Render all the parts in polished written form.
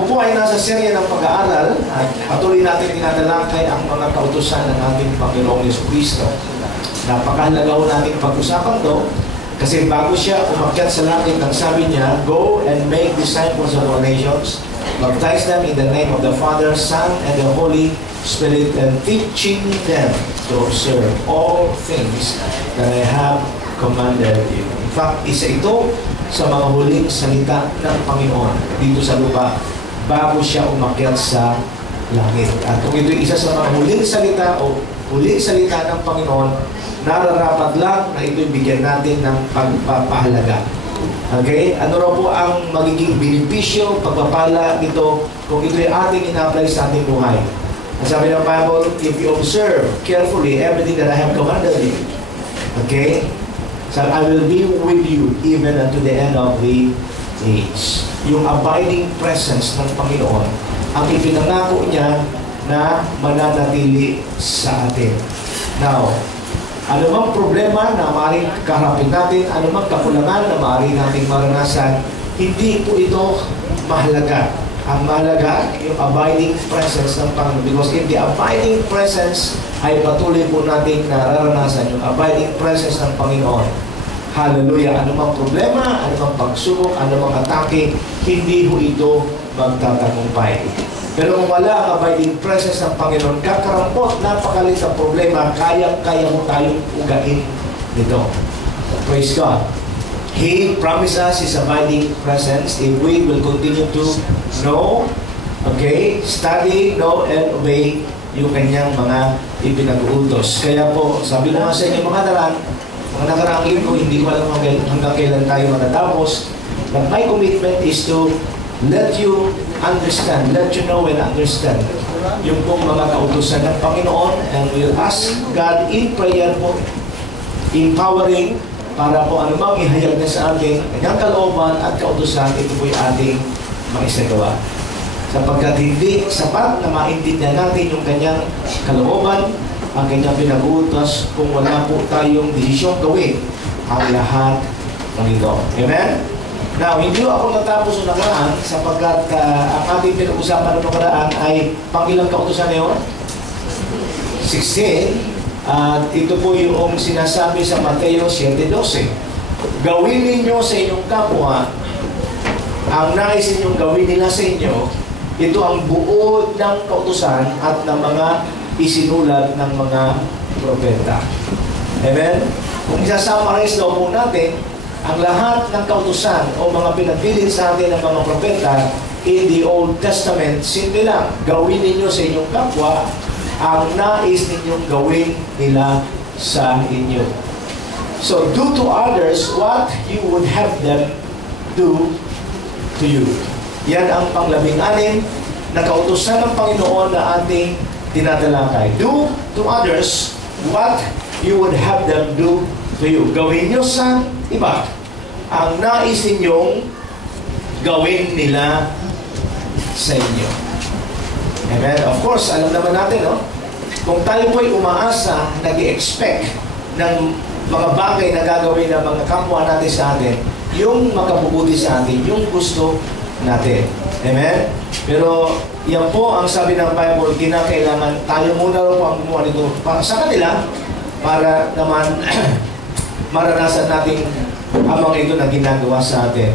Ako po ay nasa serye ng pag-aaral at patuloy natin tinatalakay ang mga kautusan ng ating Panginoong Jesucristo. Napakahalaga ho natin pag-usapan to kasi bago siya umakyat sa langit, ang sabi niya, "Go and make disciples of all nations, baptize them in the name of the Father, Son, and the Holy Spirit, and teaching them to observe all things that I have commanded you." In fact, isa ito sa mga huling salita ng Panginoon dito sa lupa bago siya umakyat sa langit. At kung ito isa sa mga huling salita o huling salita ng Panginoon, nararapat lang na ito'y bigyan natin ng pagpapahalaga. Okay? Ano raw po ang magiging benepisyo, pagpapala nito kung ito'y ating ina-apply sa ating buhay? Ang sabi ng Bible, if you observe carefully everything that I have commanded you, okay? So I will be with you even unto the end of the age. Yung abiding presence ng Panginoon, ang ipinangako niya na mananatili sa atin. Now, anumang problema na maaaring kaharapin natin, anumang kakulangan na maaaring nating maranasan, hindi po ito mahalaga. Ang mahalaga, yung abiding presence ng Panginoon. Because in the abiding presence, ay patuloy po natin nararanasan yung abiding presence ng Panginoon. Hallelujah! Anumang problema, anumang pagsubok, anumang atake, hindi ho ito magtatagumpay. Pero kung wala ang abiding presence ng Panginoon, kakarampot, napakalit ang problema, kaya mo tayong ugain nito. Praise God! He promised us His abiding presence if we will continue to know, okay, study, know, and obey yung kanyang mga ipinag-uutos. Kaya po, sabi ko nga sa inyo mga nakaraang linggo, hindi ko alam hanggang kailan tayo matatapos. But my commitment is to let you understand, let you know and understand yung pong mga kautusan ng Panginoon, and we'll ask God in prayer po, empowering, para po anumang ihayag na sa ating kanyang kalooban at kautusan, ito po'y ating maisagawa. Sapagkat hindi sapat na maintindihan natin yung kanyang kalooban, ang kanyang pinag-uutos, kung wala po tayong desisyong gawin ang lahat ng ito. Amen? Now, hindi ako natapos ng nakaraan sapagkat ang ating pinag-usapan ng nakaraan ay pangilang kautusan na yun? 16. At ito po yung sinasabi sa Mateo 7:12. Gawin ninyo sa inyong kapwa ang nais ninyong gawin nila sa inyo. Ito ang buod ng kautusan at ng mga isinulat ng mga propeta. Amen? Kung isa-summarize daw po natin, ang lahat ng kautusan o mga pinagbilin sa atin ng mga propeta in the Old Testament, simple lang, gawin ninyo sa inyong kapwa ang nais ninyong gawin nila sa inyo. So, do to others what you would have them do to you. Yan ang pang-16 na kautusan ng Panginoon na ating tinatalakay. Do to others what you would have them do to you. Gawin nyo sa iba ang nais ninyong gawin nila sa inyo. Amen? Of course, alam naman natin, no? Kung tayo po'y umaasa, nag-i-expect ng mga bagay na gagawin ng mga kapwa natin sa atin, yung makabubuti sa atin, yung gusto natin. Amen? Pero yan po ang sabi ng Bible, kinakailangan tayo muna po ang gumawa nito sa kanila para naman maranasan natin ang mga ito na ginagawa sa atin.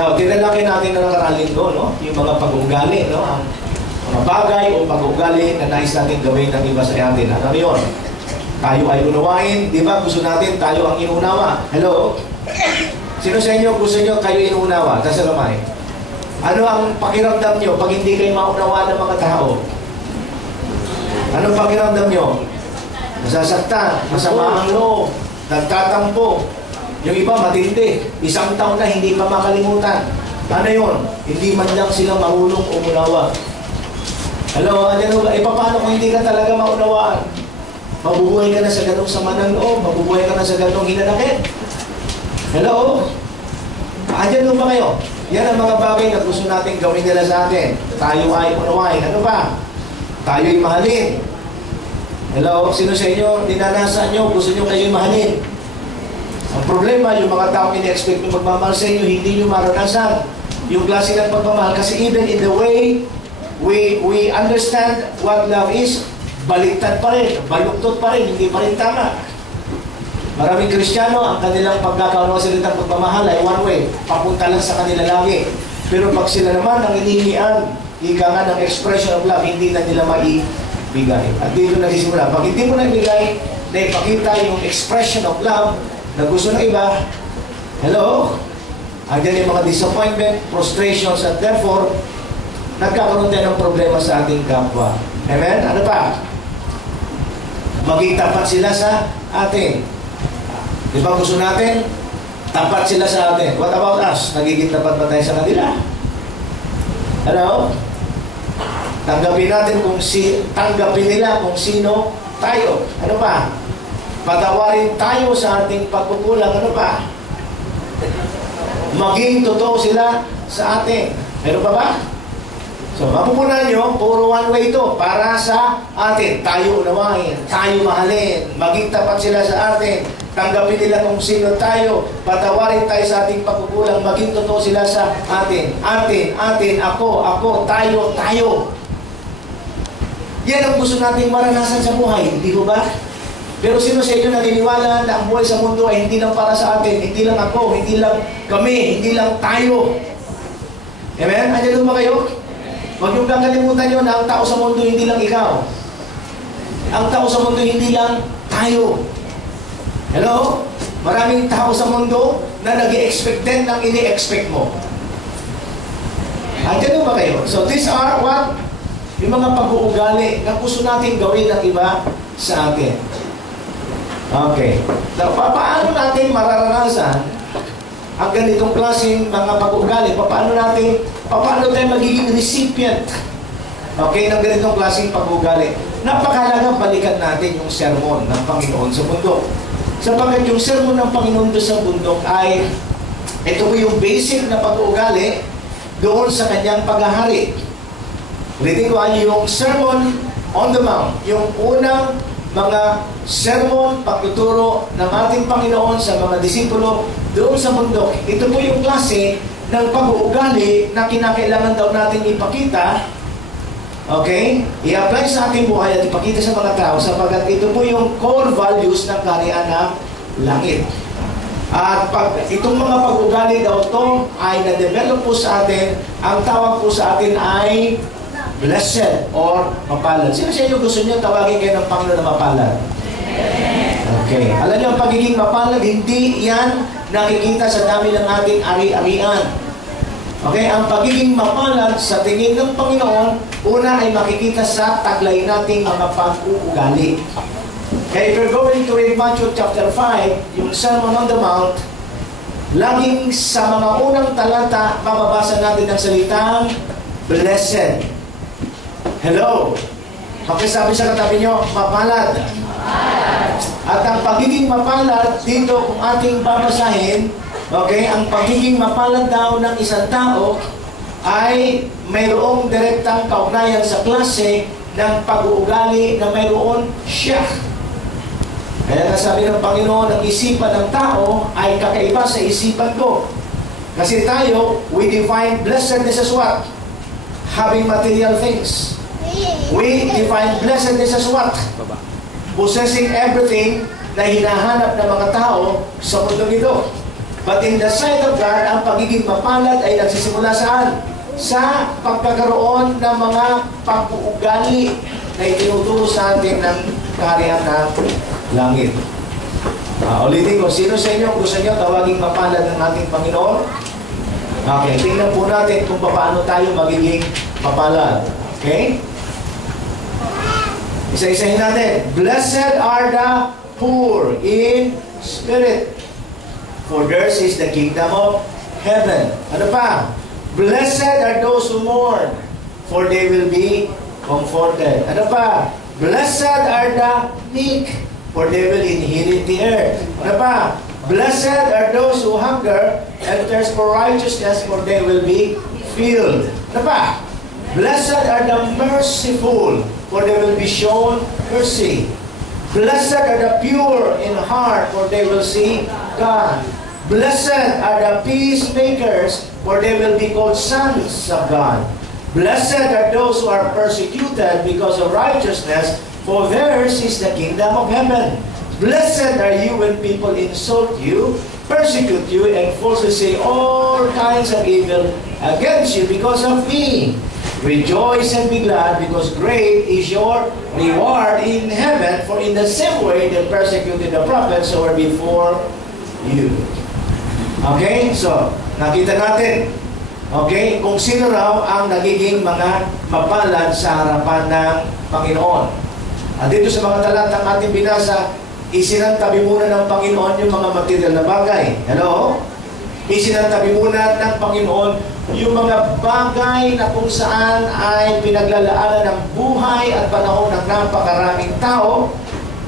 Now, tinalaki natin na nakaraang linggo, no? Yung mga pag-uugali, no? Ang mga bagay o pag-uugali na nais natin gawin ng iba sa atin. Ano yun? Tayo ay unawain. Di ba? Gusto natin tayo ang inunawa. Hello? Sino sa inyo gusto nyo kayo inunawa? Tasalamay. Ano ang pakiramdam nyo pag hindi kayo maunawa ng mga tao? Anong pakiramdam nyo? Nasasaktan, masama ang loob, nagtatampo. Yung iba matindi. 1 taon na hindi pa makalimutan. Ano yun? Hindi man lang sila marunong umunawa. Hello, ano ba? Paano kung hindi ka talaga maunawaan? Mabubuhay ka na sa ganong sama ng loob, mabubuhay ka na sa ganong hinanakit. Hello? Andyan ba kayo? Yan ang mga bagay na gusto natin gawin nila sa atin. Tayo ay unawain. Ano ba? Tayo ay mahalin. Hello? Sino sa inyo, dinanasan nyo, gusto nyo kayo mahalin? Ang problema, yung mga tao ini-expect nyo magmamahal sa inyo, hindi nyo maranasan. yung klase ng pagmamahal. Kasi even in the way we understand what love is, baliktad pa rin, baluktot pa rin, hindi pa rin tama. Maraming Kristiyano, ang kanilang pagkakaunawang salitang pagmamahal ay one way, papunta lang sa kanila lagi. Pero pag sila naman ang inihian, ika nga ng expression of love, hindi na nila maibigay. At dito nagsisimula. Pag hindi mo na ibigay, na ipakita yung expression of love na gusto ng iba, hello? Andiyan yung mga disappointment, frustrations, at therefore, nagkakaroon tayo ng problema sa ating kapwa. Amen? Ano pa? Maging tapat sila sa atin. Di ba gusto natin? Tapat sila sa atin. What about us? Nagiging tapat ba tayo sa kanila? Hello? Tanggapin natin tanggapin nila kung sino tayo. Ano pa? Patawarin tayo sa ating pagkukulang. Ano pa? Maging totoo sila sa atin. Meron pa ba? So, mapupunan nyo, puro one way ito para sa atin. Tayo unawain, tayo mahalin, maging tapat sila sa atin. Tanggapin nila kung sino tayo, patawarin tayo sa ating pagkukulang, maging totoo sila sa atin. Atin, ako, tayo. Yan ang gusto nating maranasan sa buhay, hindi ko ba? Pero sino sa inyo naniniwala na ang buhay sa mundo ay hindi lang para sa atin, hindi lang ako, hindi lang kami, hindi lang tayo. Amen? Andiyan ba kayo? Huwag niyong kakalimutan nyo na ang tao sa mundo hindi lang ikaw. Ang tao sa mundo hindi lang tayo. Hello? Maraming tao sa mundo na nag-i-expect din ng ini-expect mo. Andiyan ba kayo? So these are what? Yung mga pag-uugali na gusto natin gawin ng iba sa atin. Okay. So, paano natin mararanasan ang ganitong klaseng mga pag-uugali? Paano tayo magiging recipient, okay, ng ganitong klaseng pag-uugali? Napakahalaga balikan natin yung sermon ng Panginoon sa bundok. Sapagkat yung sermon ng Panginoon sa bundok ay, ito po yung basic na pag-uugali doon sa kanyang paghahari. Ulitin ko yung Sermon on the Mount, yung unang mga sermon, pagtuturo ng ating Panginoon sa mga disipulo doon sa bundok. Ito po yung klase ng pag-uugali na kinakailangan daw natin ipakita, okay? I-apply sa ating buhay at ipakita sa mga tao sapagkat ito po yung core values ng kaharian ng langit. At pag itong mga pag-uugali daw ito ay na-develop po sa atin, ang tawag po sa atin ay blessed or mapalad. Sino sa inyo gusto niyo tawagin kayo ng Panginoon na mapalad? Okay. Alam niyo, ang pagiging mapalad, hindi yan nakikita sa dami ng ating ari-arian. Okay? Ang pagiging mapalad sa tingin ng Panginoon, una ay makikita sa taglay nating mga pag-uugali. Okay, if you're going to read Matthew chapter 5, yung Sermon on the Mount, laging sa mga unang talata, mababasa natin ang salitang blessed. Hello? Pakisabi sa katabi nyo, mapalad. At ang pagiging mapalad, dito kung ating babasahin, okay, ang pagiging mapalad daw ng isang tao ay mayroong direktang kaugnayan sa klase ng pag-uugali na mayroon siya. Kaya nasabi ng Panginoon, ang isipan ng tao ay kakaiba sa isipan ko. Kasi tayo, we define blessedness as what? Having material things. We define blessedness as what? Possessing everything na hinahanap ng mga tao sa mundo nito. But in the sight of God, ang pagiging mapalad ay nagsisimula saan? Sa pagkakaroon ng mga pag-uugali na itinuturo sa atin ng kaharian ng langit. Ulitin ko, sino sa inyo gusto nyo tawaging mapalad ng ating Panginoon? Okay, tingnan po natin kung paano tayo magiging mapalad. Okay? Isa-isahin natin. Blessed are the poor in spirit, for theirs is the kingdom of heaven. Ano pa? Blessed are those who mourn, for they will be comforted. Ano pa? Blessed are the meek, for they will inherit the earth. Ano pa? Blessed are those who hunger and thirst for righteousness, for they will be filled. Ano pa? Blessed are the merciful, for they will be shown mercy. Blessed are the pure in heart, for they will see God. Blessed are the peacemakers, for they will be called sons of God. Blessed are those who are persecuted because of righteousness, for theirs is the kingdom of heaven. Blessed are you when people insult you, persecute you, and falsely say all kinds of evil against you because of me. Rejoice and be glad, because great is your reward in heaven, for in the same way they persecuted the prophets who were before you. Okay? So, nakita natin, okay, kung sino raw ang nagiging mga mapalad sa harapan ng Panginoon. At dito sa mga talatang ating binasa, isinantabi muna ng Panginoon yung mga material na bagay. Hello? Isinantabi muna ng Panginoon yung mga bagay na kung saan ay pinaglalaanan ng buhay at panahon ng napakaraming tao,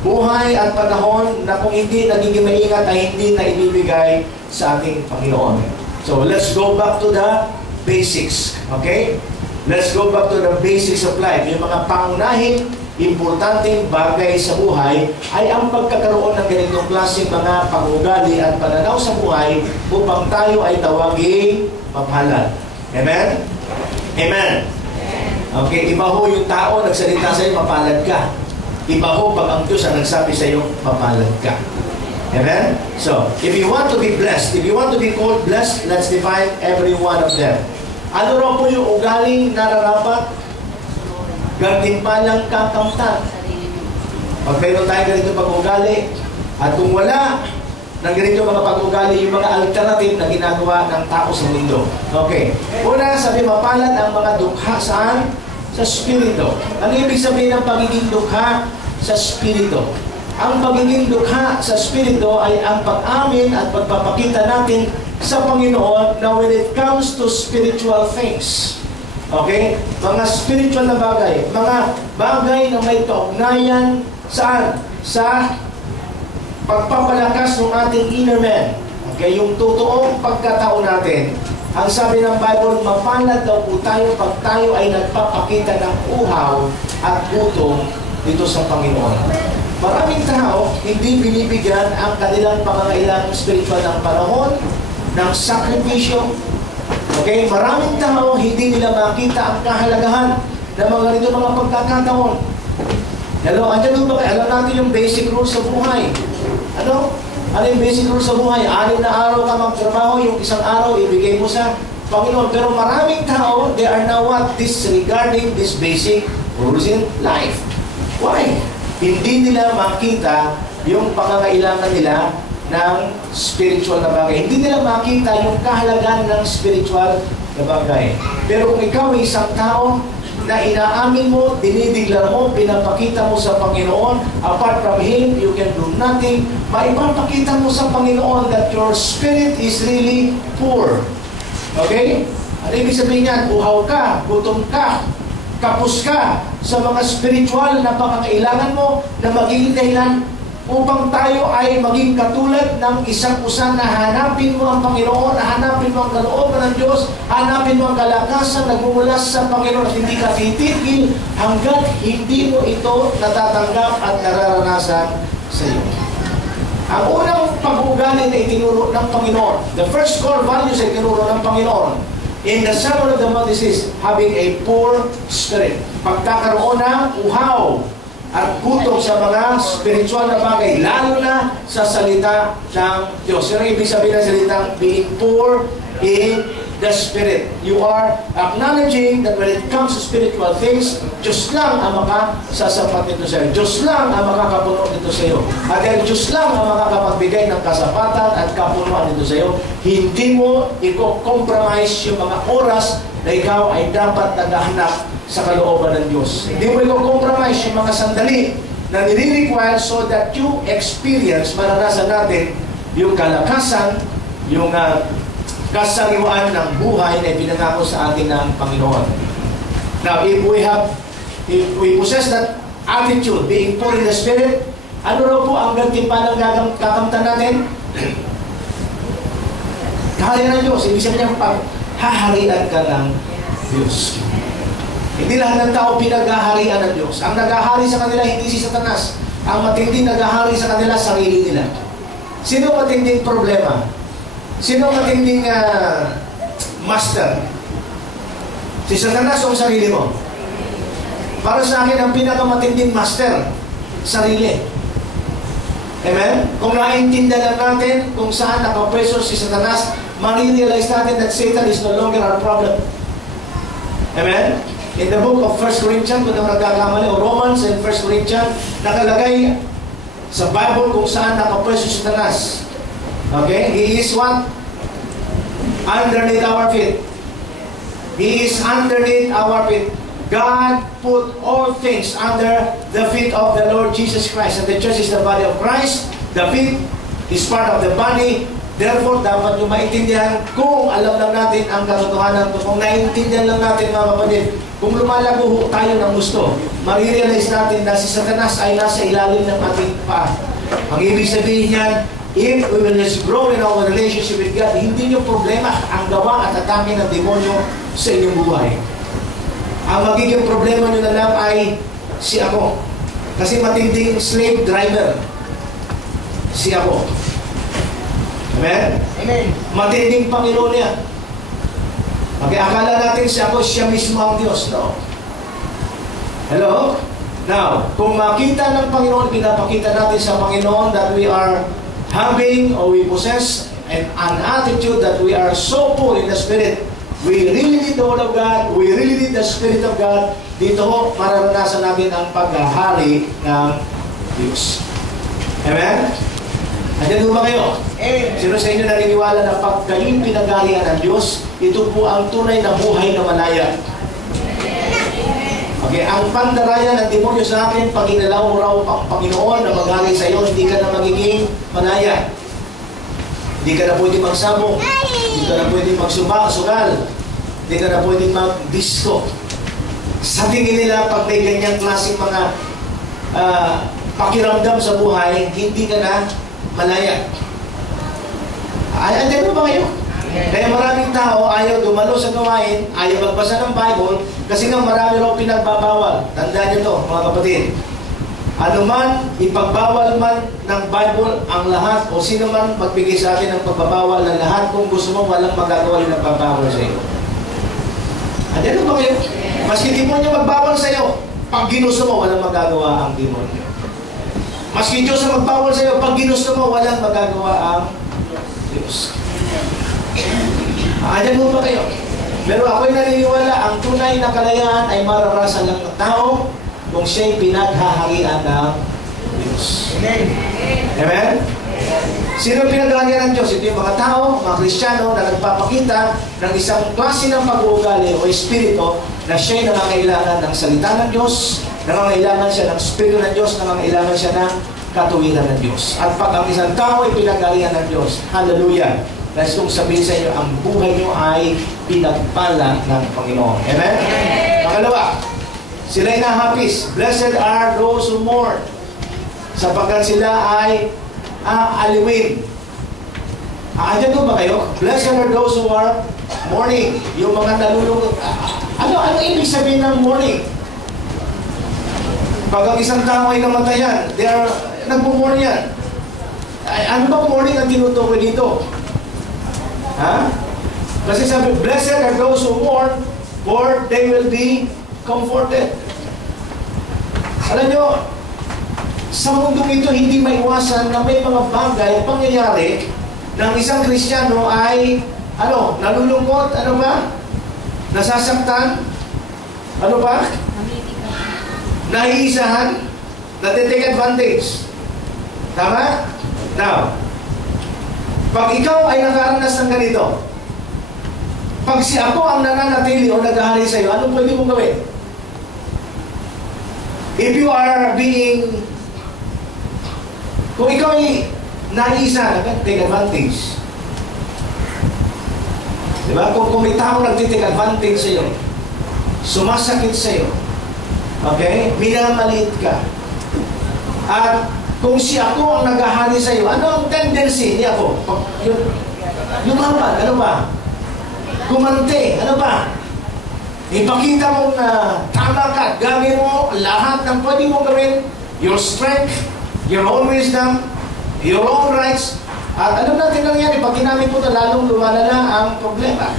buhay at panahon na kung hindi nagiging maingat ay hindi na ibibigay sa ating Panginoon. So, let's go back to the basics. Okay? Let's go back to the basics of life. Yung mga pangunahing importanteng bagay sa buhay ay ang pagkakaroon ng ganitong klaseng mga pag-ugali at pananaw sa buhay upang tayo ay tawaging mapalad. Amen? Amen? Okay, iba ho yung tao nagsalita sa iyo, mapalad ka. Iba ho pag ang Diyos ang nagsabi sa iyo, mapalad ka. Amen? So, if you want to be blessed, if you want to be called blessed, let's define every one of them. Ano raw po yung ugaling nararapat? Gantimpalang kakamtan. Pag mayroon tayo ganito pag-ugali, at kung wala ng ganito mga pag-ugali, yung mga alternative na ginagawa ng tao sa mundo. Okay. Una, sabi, mapalad ang mga dukha saan? Sa Espiritu. Ano ibig sabihin ng pagiging dukha sa Espiritu? Ang pagiging dukha sa Espiritu ay ang pag-amin at pagpapakita natin sa Panginoon na when it comes to spiritual things, okay? Mga spiritual na bagay, mga bagay na may kaugnayan saan? Sa pagpapalakas ng ating inner man. Okay? Yung totoong pagkatao natin. Ang sabi ng Bible, mapalad daw po tayo pag tayo ay nagpapakita ng uhaw at gutom dito sa Panginoon. Maraming tao hindi binibigyan ang kanilang pangangailangan spiritual ng panahon, ng sakripisyo. Okay? Maraming tao hindi nila makita ang kahalagahan ng mga ganito mga pagkakataon. Hello? Andiyan ba? Alam natin yung basic rules sa buhay. Ano? Ano yung basic rules sa buhay? 6 na araw ka magtrabaho, yung isang araw ibigay mo sa Panginoon. Pero maraming tao, they are now what? Disregarding this basic rules in life. Why? Hindi nila makita yung pangangailangan nila ng spiritual na bagay. Hindi nila makita yung kahalagan ng spiritual na bagay. Pero kung ikaw ay isang tao na inaamin mo, dinideklara mo, pinapakita mo sa Panginoon, apart from Him, you can do nothing, maipapakita mo sa Panginoon that your spirit is really poor. Okay? Ano ibig sabihin yan? Uhaw ka, gutom ka, kapos ka sa mga spiritual na pangangailangan mo na magiging dahilan upang tayo ay maging katulad ng isang usan na hanapin mo ang Panginoon, hanapin mo ang kalooban ng Diyos, hanapin mo ang kalakasan na nagmumula sa Panginoon at hindi ka titigil hanggat hindi mo ito natatanggap at nararanasan sa iyo. Ang unang pag-uugali na itinuro ng Panginoon, the first core values na itinuro ng Panginoon in the Sermon on the Mount is having a poor spirit. Pagkakaroon ng uhaw at gutom sa mga spiritual na bagay, lalo na sa salita ng Diyos. Yung ibig sabihin ng salitang being poor in the Spirit. You are acknowledging that when it comes to spiritual things, Diyos lang ang makasasapat nito sa iyo. Diyos lang ang makakapuno nito sa iyo. At dahil Diyos lang ang makakapagbigay ng kasapatan at kapunuan nito sa iyo, hindi mo i-compromise yung mga oras na ikaw ay dapat naghahanap sa kalooban ng Diyos. Hindi mo i-compromise yung mga sandali na nire-require so that you experience, maranasan natin yung kalakasan, yung kasariwaan ng buhay na ipinangako sa atin ng Panginoon. Now, if we possess that attitude, being poor in the Spirit, ano raw po ang gantimpalang kakamtan natin? Kaharian ng Diyos. Ibig sabihin niya, haharian ka ng Diyos. Hindi lahat ng tao pinaghaharian ng Diyos. Ang naghahari sa kanila, hindi si Satanas. Ang matinding naghahari sa kanila, sarili nila. Sino matinding problema? Sino matinding master? Si Satanas o sarili mo? Para sa akin, ang pinakamatinding master, sarili. Amen? Kung naiintindihan lang natin kung saan nakapreso si Satanas, marirealize natin that Satan is no longer our problem. Amen? In the book of 1 Corinthians, kung nagkakamali, o Romans and 1 Corinthians, nakalagay sa Bible kung saan nakapreso si Satanas. Okay? He is what? Underneath our feet. He is underneath our feet. God put all things under the feet of the Lord Jesus Christ. And the church is the body of Christ. The feet is part of the body. Therefore, dapat nyo maintindihan kung alam lang natin ang katotohanan. Kung naiintindihan lang natin, mga kapatid, kung lumalago tayo ng gusto, marirealize natin na si Satanas ay nasa ilalim ng ating paa. Ang ibig sabihin niyan, if we will just grow in our relationship with God, hindi nyo problema ang gawa at atake ng demonyo sa inyong buhay. Ang magiging problema nyo na lang ay si ako. Kasi matinding slave driver. Si ako. Amen? Amen. Matinding Panginoon niya. Okay, akala natin si ako, siya mismo ang Diyos. No? Hello? Now, kung makita ng Panginoon, pinapakita natin sa Panginoon that we are having or we possess an attitude that we are so full in the Spirit. We really need the Word of God. We really need the Spirit of God. Dito, mararanasan natin ang paghahari ng Diyos. Amen? Andiyan ba kayo? Sino sa inyo naniniwala na pag kayo'y pinagarihan ng Diyos, ito po ang tunay na buhay na malaya. Okay, ang pandaraya ng demonyo sa akin, pag inalaw mo raw ang Panginoon na maghari sa iyo, hindi ka na magiging malaya. Hindi ka na pwede magsabong. Hindi ka na pwede magsugal. Hindi ka na pwede mag-disco. Sa tingin nila, pag may ganyang klaseng mga pakiramdam sa buhay, hindi ka na malaya. Andiyan mo ba kayo? Kaya maraming tao ayaw dumalo sa gawain, ayaw magbasa ng Bible, kasi nga marami raw pinagbabawal. Tandaan niyo to, mga kapatid. Ano man, ipagbawal man ng Bible ang lahat, o sino man magbigay sa atin ng pagbabawal ng lahat, kung gusto mo, walang magagawa ng pagbabawal sa iyo. Andiyan ba kayo? Maski demonyo magbawal sa iyo, pag ginusto mo, walang magagawa ang demonyo. Maski Diyos ang magbawal sa iyo, pag ginusto mo, walang magagawa ang Diyos. Andiyan mo ba kayo? Pero ako'y naniniwala, ang tunay na kalayaan ay mararasan ng tao kung siya'y pinaghaharian ng Diyos. Amen. Amen? Sino pinaghaharian ng Diyos? Ito yung mga tao, mga Kristiyano na nagpapakita ng isang klase ng pag-uugali o espiritu na siya'y nangangailangan ng salita ng Diyos, nangangailangan siya ng espiritu ng Diyos, nangangailangan siya ng katuwiran ng Diyos. At pag ang isang tao ay pinaghaharian ng Diyos, hallelujah! Dahil kung sabihin sa inyo, ang buhay nyo ay pinagpala ng Panginoon. Amen? Pangalawa, sila'y nahapis. Blessed are those who mourn, sapagkat sila ay aaliwin. Andiyan ko ba kayo? Blessed are those who are mourning. Yung mga nalulungkot. Ano ibig sabihin ng mourning? Pag ang isang tao ay namatayan, nagpo-mourn yan. Ano ba mourning ang tinutukoy dito? Ha? Kasi sabi, blessed are those who mourn, for they will be comforted. Alam nyo, sa mundong ito, hindi maiwasan na may mga bagay, pangyayari, ng isang Kristiyano ay, nalulungkot, nasasaktan, naiisahan, natitake advantage. Tama? Now, pag ikaw ay nakaranas ng ganito, pag si ako ang nananatili o naghahari sa iyo, anong pwede mong gawin? If you are being, kung ikaw ay naisa, take advantage. Diba? Kung may tao nagtitake advantage sa iyo, sumasakit sa iyo, okay? Minamaliit ka. At kung si ako ang naghahari sa iyo, ano ang tendency ni ako? Lumaban, Gumante, Ipakita mo na tama ka, gawin mo lahat ng pwede mo gawin, your strength, your own wisdom, your own rights, At alam natin nangyari, pag ginamit mo ito, lalong lumalala ang problema.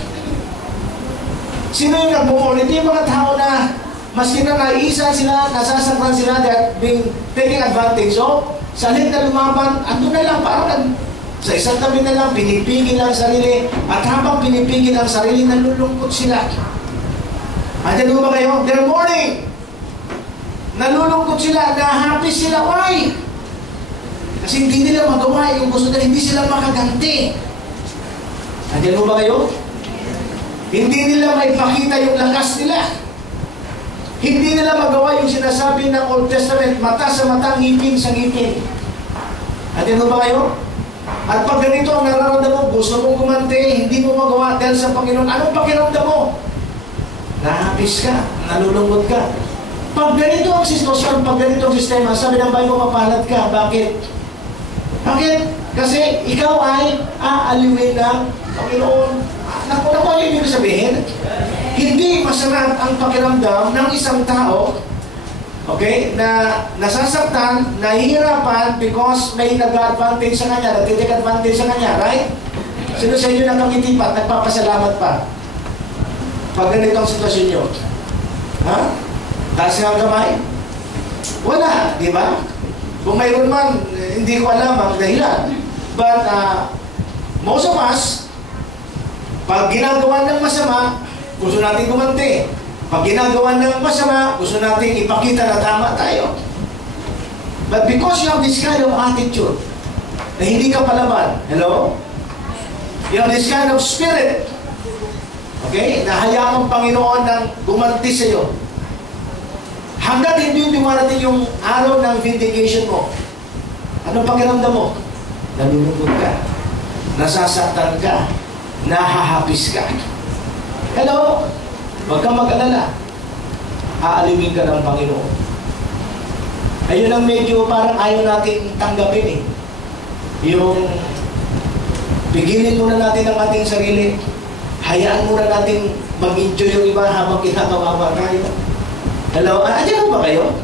Sino yung nagmumuli? Ito yung mga tao na maski na naiisa sila, nasasaktan sila, they're being taking advantage of, sa halip na lumaban, ando na lang, parang sa isang tabi na lang, pinipigil ang sarili, at habang pinipigil ang sarili, nalulungkot sila. Andiyan mo ba kayo? They're mourning. Nalulungkot sila, na-happy sila. Why? Kasi hindi nila magawa yung gusto nila, hindi sila makaganti. Andiyan mo ba kayo? Hindi nila maipakita yung lakas nila. Hindi nila magawa yung sinasabi ng Old Testament, mata sa mata, ngipin sa ngipin. Andiyan mo ba kayo? At pag ganito ang nararamdaman mo, gusto mong gumante, hindi mo magawa dahil sa Panginoon. Anong pakiramdam mo? Nahapis ka, nalulungkot ka. Pag ganito ang sitwasyon, pag ganito ang sistema, sabi ng Bible, mapalad ka. Bakit? Bakit? Kasi ikaw ay aaliwin ng Panginoon. Naku, ano yung ibig sabihin? Hindi masarap ang pakiramdam ng isang tao, okay, na nasasaktan, nahihirapan because may nag-advantage sa kanya, nag-take advantage sa kanya, right? Sino sa inyo nakangitipat, nagpapasalamat pa? Pag ganito ang sitwasyon nyo. Ha? Taas nga ang kamay? Wala, di ba? Kung mayroon man, hindi ko alam ang dahilan. But, most of us, pag ginagawa ng masama, gusto natin gumanti. Pag ginagawa ng masama, gusto natin ipakita na tama tayo. But because you have this kind of attitude, na hindi ka palaban, hello? You have this kind of spirit, okay? Na hayaan ang Panginoon ng gumanti sa iyo. Hanggat hindi dumarating yung araw ng vindication mo, anong pakiramdam mo? Nalulungkot ka, nasasaktan ka, nahahapis ka. Hello? Huwag kang mag-alala. Aalipin ka ng Panginoon. Ayun ang medyo parang ayaw natin tanggapin eh. Yung pigilin muna natin ang ating sarili. Hayaan muna natin mag-enjoy yung iba habang kinakawawa tayo. Hello? Andiyan ba kayo?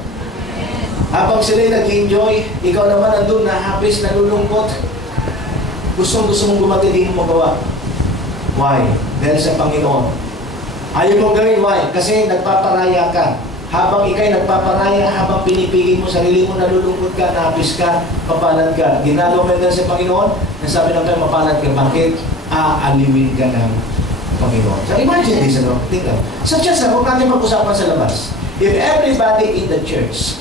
Habang sila'y nag-enjoy, ikaw naman nandun, nahapis, nalulungkot. Gusto mong gumati, di mo magawa. Why? Dahil sa Panginoon. Ayaw mong gawin, why? Kasi nagpaparaya ka. Habang ikay nagpaparaya, habang pinipigil mo sarili mo, nalulungkot ka, nahapis ka, mapalad ka. Ginagawa mo dahil sa Panginoon, nasabi ng tayo, mapalad ka. Bakit? Aaliwin ka ng Panginoon. So imagine this, ano? Tingnan. Sa church, huwag natin mag-usapan sa labas. If everybody in the church,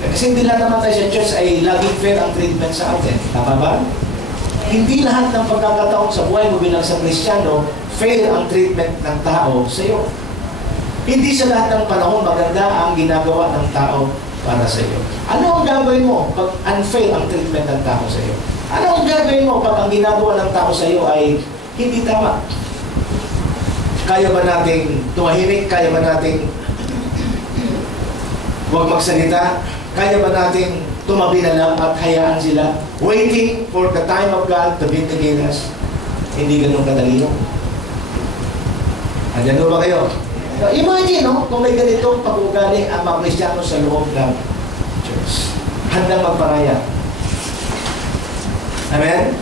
kasi hindi lahat naman tayo sa church ay laging fair ang treatment sa atin. Tama ba? Hindi lahat ng pagkakataon sa buhay mo bilang sa Kristiyano, fair ang treatment ng tao sa iyo. Hindi sa lahat ng panahon maganda ang ginagawa ng tao para sa iyo. Ano ang gagawin mo pag unfair ang treatment ng tao sa iyo? Ano ang gagawin mo pag ang ginagawa ng tao sa iyo ay hindi tama? Kaya ba nating tumahimik? Kaya ba nating huwag magsalita? Kaya ba nating tumabi na lang at hayaan sila waiting for the time of God to vindicate us? Hindi ganun kadali yun. Andiyan ba kayo? So, imagine, no? Kung may ganitong pag-ugali ang mga Kristiyano sa loob ng church. Handang magparaya. Amen?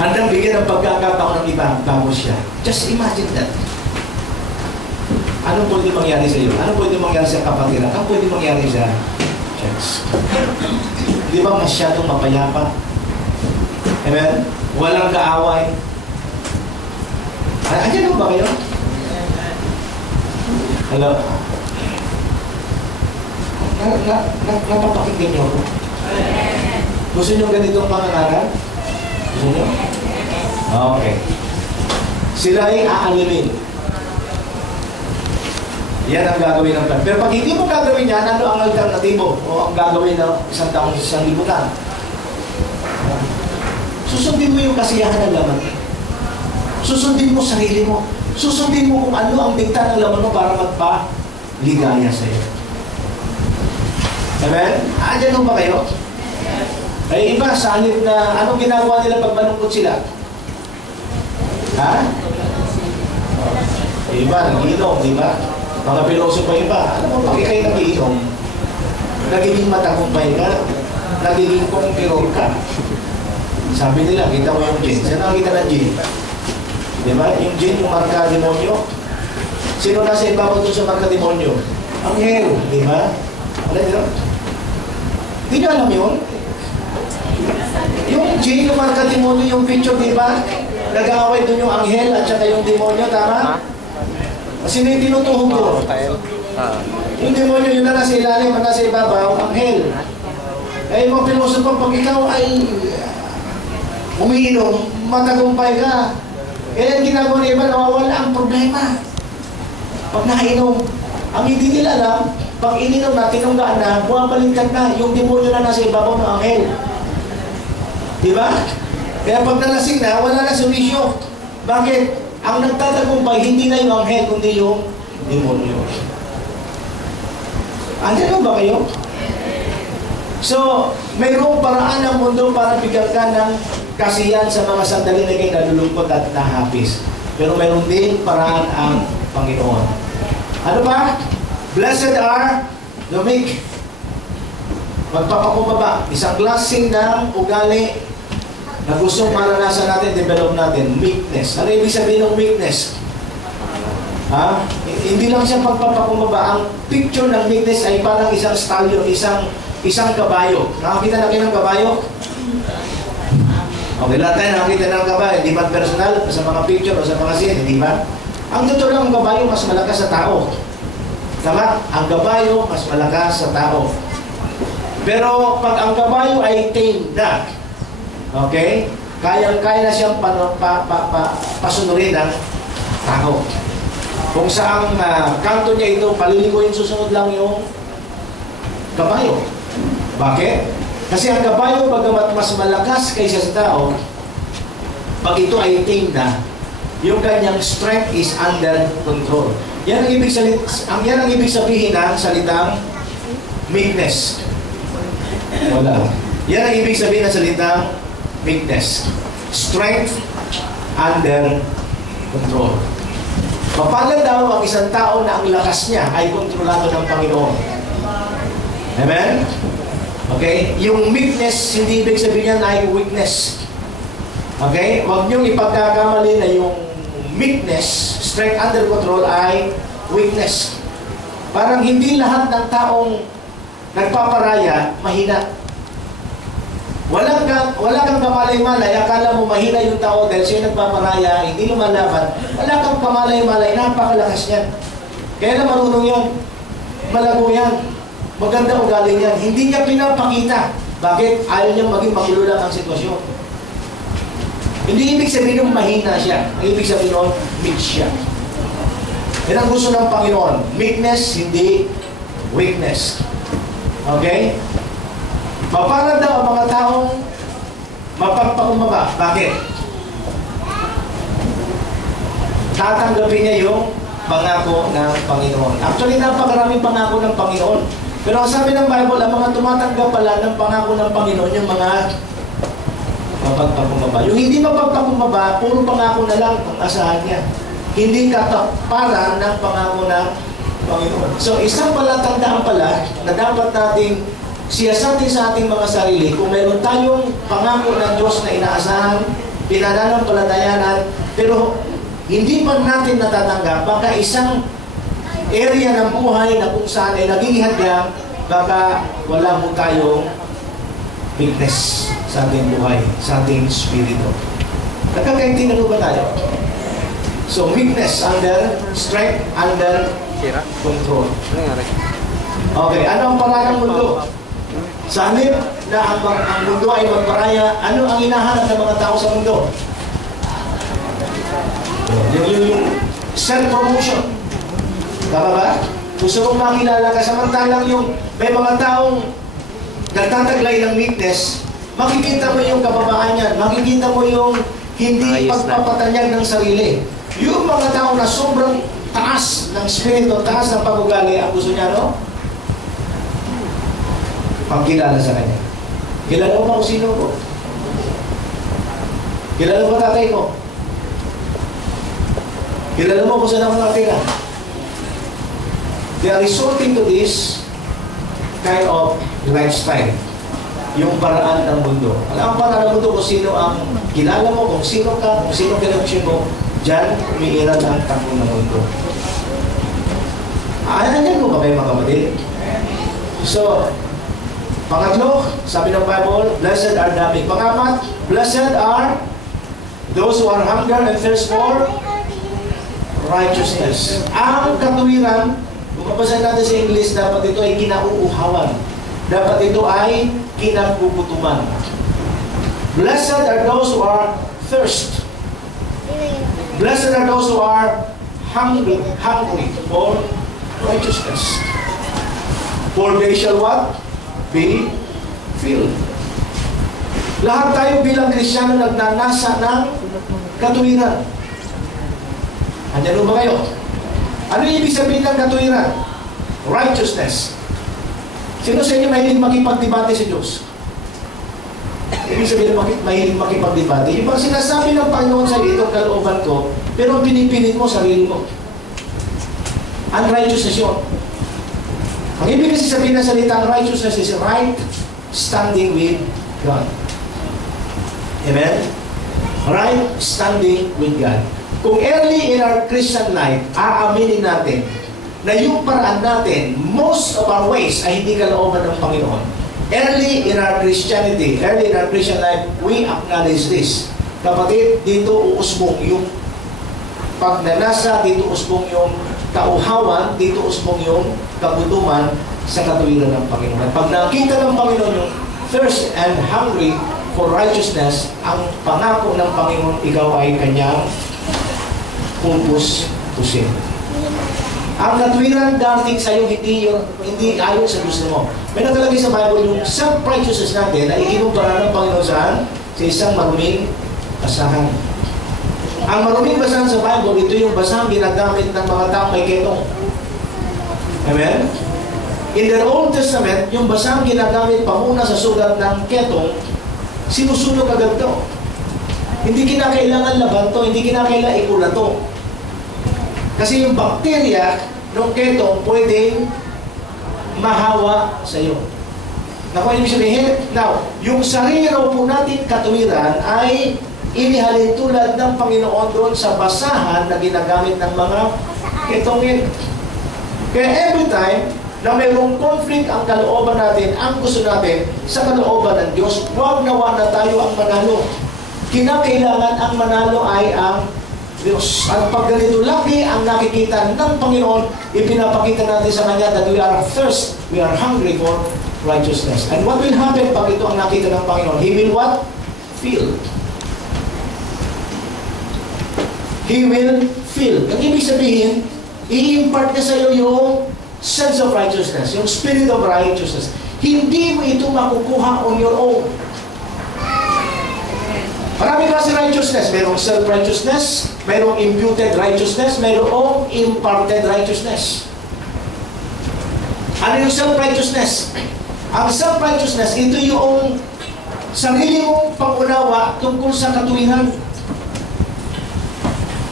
Handang bigyan ng pagkakataon ng iba bago siya. Just imagine that. Anong pwede mangyari sa iyo? Anong pwede mangyari sa kapatiran? Anong pwede mangyari sa church? Di ba masyadong mapayapa? Amen? Walang kaaway. Andiyan ba kayo? Hello? Napapakinggan niyo ako? Gusto niyo ganitong pangangaral? Gusto niyo? Okay. Sila ay aalimin. Yan ang gagawin ng plan. Pero pag hindi mo gagawin yan, ano ang alternatibo? O ang gagawin ng isang taong sa libutan? Susundin mo yung kasiyahan ng laman. Susundin mo sarili mo. Susundin mo kung ano ang dikta ng laman mo para magpa-ligaya sa iyo. Amen? Andiyan ba kayo? Ay iba, sa halip na anong ginagawa nila pag malungkot sila? Ha? Iba, nag-iinom, di ba? Mga piloso pa iba. Alam mo, pag ikay nag-iinom, nagiging matagumpay ka, nagiging kumpiror ka. Sabi nila, kita mo yung jinn. Saan nakakita ng jinn? Di ba? Yung jinn, yung marka demonyo. Sino nasa ibabaw doon sa marka demonyo? Anghel, di ba? Alam niyo? Hindi niyo alam yun? Yung jinn, yung marka demonyo, yung picture, di ba? Nag-aaway doon yung anghel at saka yung demonyo, tama? Kasi may tinutuhog doon. Yung demonyo, yun na nasa ilalim, at nasa ibabaw, anghel. Kaya yung mga pilosopo, pag ikaw ay umiinom, matagumpay ka. Kaya yung ginagawa ng iba, nawawala ang problema. Pag nakainom, ang hindi nila alam, pag ininom na, tinunggaan na, bumabaliktad na, yung demonyo na nasa ibabaw ng anghel. Diba? Kaya pag nalasing na, wala na solusyon. Bakit? Ang nagtatagumpay, hindi na yung anghel, kundi yung demonyo. Andiyan ba kayo? So, mayroong paraan ng mundo para bigyan ka ng kasiyahan sa mga sandali na kayo nalulungkot at nahapis. Pero mayroon din paraan ang Panginoon. Ano ba? Blessed are the meek. Magpapakumbaba. Isang klaseng ng ugali na gustong maranasan natin, develop natin. Meekness. Ano ibig sabihin ng meekness? Ha? Hindi lang siya pagpapakumbaba. Ang picture ng meekness ay parang isang stallion, isang kabayo. Nakakita na kayo ng kabayo? Okay, lahat tayo nakakita ng kabayo. Hindi ba personal? Sa mga picture o sa mga scene, hindi ba? Ang totoo lang, ang kabayo mas malakas sa tao. Tama? Ang kabayo mas malakas sa tao. Pero pag ang kabayo ay tamed na, okay? Kaya na siyang pasunurin ng tao. Kung saang kanto niya ito, palilikuin, susunod lang yung kabayo. Bakit? Kasi ang kabayo, bagamat mas malakas kaysa sa tao, pag ito ay tamed na, yung kanyang strength is under control. Yan ang ibig sabihin ng salitang meekness. Wala. Yan ang ibig sabihin ng salitang meekness. Strength under control. Papagal daw ang isang tao na ang lakas niya ay kontrolado ng Panginoon. Amen? Okay? Yung meekness, hindi ibig sabihin niyan ay weakness. Okay? Huwag niyong ipagkakamali na yung meekness, strength under control, ay weakness. Parang hindi lahat ng taong nagpaparaya, mahina. Wala kang kamalay-malay, akala mo mahina yung tao dahil siya nagpaparaya, hindi lumalaban. Wala kang kamalay-malay, napakalakas yan. Kaya na marunong yan. Malago yan. Maganda ugali yan. Hindi niya pinapakita. Bakit? Ayaw niya maging makilala ang sitwasyon. Hindi ibig sabihin ng mahina siya. Ang ibig sabihin ng meek siya. Yan ang gusto ng Panginoon. Meekness, hindi weakness. Okay? Maparad daw ang mga taong mapagpakumbaba. Bakit? Tatanggapin niya yung pangako ng Panginoon. Actually, napakaraming pangako ng Panginoon. Pero ang sabi ng Bible, ang mga tumatanggap pala ng pangako ng Panginoon, yung mga mapagpakumbaba. Yung hindi mapagpakumbaba, puro pangako na lang ang asahan niya. Hindi kataparan ng pangako ng Panginoon. So, isang palatandaan pala na dapat nating siyasatin sa ating mga sarili kung mayroon tayong pangako ng Diyos na inaasahan, pinananampalatayanan, pero hindi pa natin natatanggap, baka isang area ng buhay na kung saan ay naging hadlang, baka wala mo tayong weakness sa ating buhay, sa ating spirito. Nagkakaintindihan ba tayo? So, weakness under, strength under control. Okay, ano ang paraan ng mundo? Sa halip na ang mundo ay magparaya, ano ang hinahanap ng mga tao sa mundo? Yung self-promotion. Tama ba? Gusto kong makilala ka, samantalang yung may mga taong nagtataglay ng weakness, makikita mo yung kababaan niyan, makikita mo yung hindi pagpapatanyag ng sarili. Yung mga tao na sobrang taas ng spirito, taas ng pag-ugali, ang gusto niya, no? Pagkilala sa kanya. Kilala mo ba kung sino ko? Kilala mo tatay ko? Kilala mo kung saan ako nakatira? They are resorting to this kind of lifestyle. yung paraan ng mundo. Alam ang paraan ng mundo kung sino ang kilala mo, kung sino ka, kung sino kinakasyon mo, dyan umiiral ang takbo ng mundo. Ayan mo ba kayo mga kapatid? So, pangatlo, sabi ng Bible, blessed are the meek. Pangapat, blessed are those who are hunger and thirst for righteousness. Ang katuwiran, kung kapasan natin sa English, dapat ito ay kinauuhawan. Dapat ito ay kinapuputuman. Blessed are those who are thirst. Blessed are those who are hungry for righteousness. For they shall what? Be filled. Lahat tayo bilang Kristiyano nagnanasa ng katuwiran. Andiyan ba kayo? Ano yung ibig sabihin ng katuwiran? Righteousness. Sino sa inyo mahilig makipagdebate sa Diyos? Ibig sabihin mahilig makipagdebate. Yung pag sinasabi ng Panginoon sa iyo, itong kalooban ko, pero pinipilit mo sarili mo. Unrighteousness yun. Ang ibig kasi sabihin ng salita, righteousness is right standing with God. Amen? Right standing with God. Kung early in our Christian life, aaminin natin na yung paraan natin, most of our ways ay hindi kalooban ng Panginoon. Early in our Christianity, early in our Christian life, we acknowledge this. Kapatid, dito uusbong yung pagnanasa, dito usbong yung tauhawan, dito usbong yung kagutuman sa katuwiran ng Panginoon. Pag nakita ng Panginoon yung thirst and hungry for righteousness, ang pangako ng Panginoon, ikaw ay kanyang pupus-pusin. Ang katwiran dating sa iyo hindi ayon sa gusto mo. May nakalagay sa Bible yung self-righteousness natin na ikinumpara ng Panginoon saan? Sa isang maruming basahan. Ang maruming basahan sa Bible, ito yung basahan ginagamit ng mga tao may ketong. Amen? In the Old Testament, yung basahan ginagamit pamuna sa sugat ng ketong, sinusunog agad to. Hindi kinakailangan laban to, hindi kinakailangan ikula to. Kasi yung bakterya ng ketong pwedeng mahawa sa iyo. Naku, ibig sabihin, now, yung sarili po natin katuwiran ay inihalin tulad ng Panginoon doon sa basahan na ginagamit ng mga ketongin. Kaya every time na mayroong conflict ang kalooban natin, ang gusto natin sa kalooban ng Diyos, huwag nawa na tayo ang manalo. Kinakailangan ang manalo ay ang Diyos. At pag ganito lagi ang nakikita ng Panginoon, ipinapakita natin sa Kanya that we are thirst, we are hungry for righteousness. And what will happen pag ito ang nakita ng Panginoon? He will what? Fill. He will fill. Ang ibig sabihin, i-impart niya sa iyo yung sense of righteousness, yung spirit of righteousness. Hindi mo ito makukuha on your own. Marami kasi righteousness. Mayroong self-righteousness, mayroong imputed righteousness, mayroong imparted righteousness. Ano yung self-righteousness? Ang self-righteousness, ito yung sarili mong pangunawa tungkol sa katuwiran.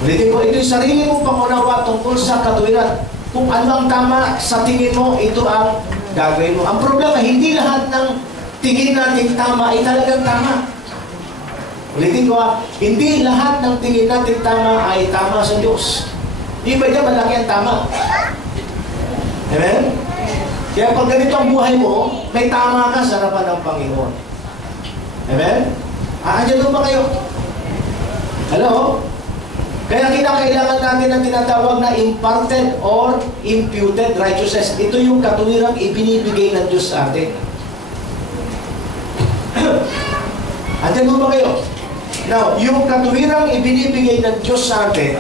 Ulitin ko, ito yung sarili mong pangunawa tungkol sa katuwiran. Kung ano ang tama sa tingin mo, ito ang gagawin mo. Ang problema, hindi lahat ng tingin natin tama ay talagang tama. Ulitin ko hindi lahat ng tingin natin tama ay tama sa Diyos. Iba niya malaki ang tama. Amen? Kaya pag ganito ang buhay mo, may tama ka sa harapan ng Panginoon. Amen? Andiyan ba kayo? Hello? Kaya kinakailangan natin ang tinatawag na imparted or imputed righteousness. Ito yung katuwirang ibinibigay ng Diyos sa atin. Andiyan ba kayo? Now, yung katuwirang ibinibigay ng Diyos sa atin,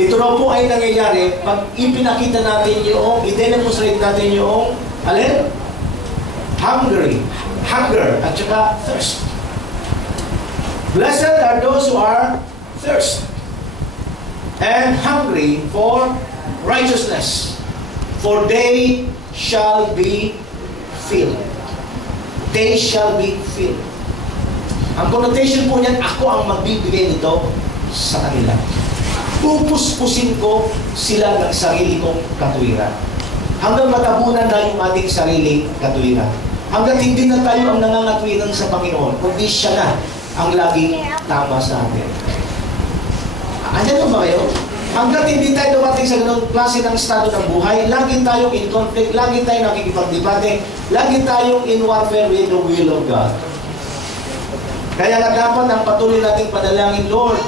ito raw po ay nangyayari pag ipinakita natin yung, i-demonstrate natin yung, alin? Hunger, at saka thirst. Blessed are those who are thirst and hungry for righteousness, for they shall be filled. They shall be filled. Ang connotation po niyan, ako ang magbibigay nito sa kanila. Pupuspusin ko sila ng sarili kong katuwiran. Hanggang matabunan na yung ating sariling katuwiran. Hanggat hindi na tayo ang nangangatwiran sa Panginoon, kundi siya na ang laging tama sa atin. Andiyan ba kayo? Hanggat hindi tayo dumating sa ganung klase ng estado ng buhay, lagi tayong in conflict, lagi tayong nakikipagdebate, lagi tayong in warfare with the will of God. Kaya nga dapat ang patuloy nating panalangin, Lord,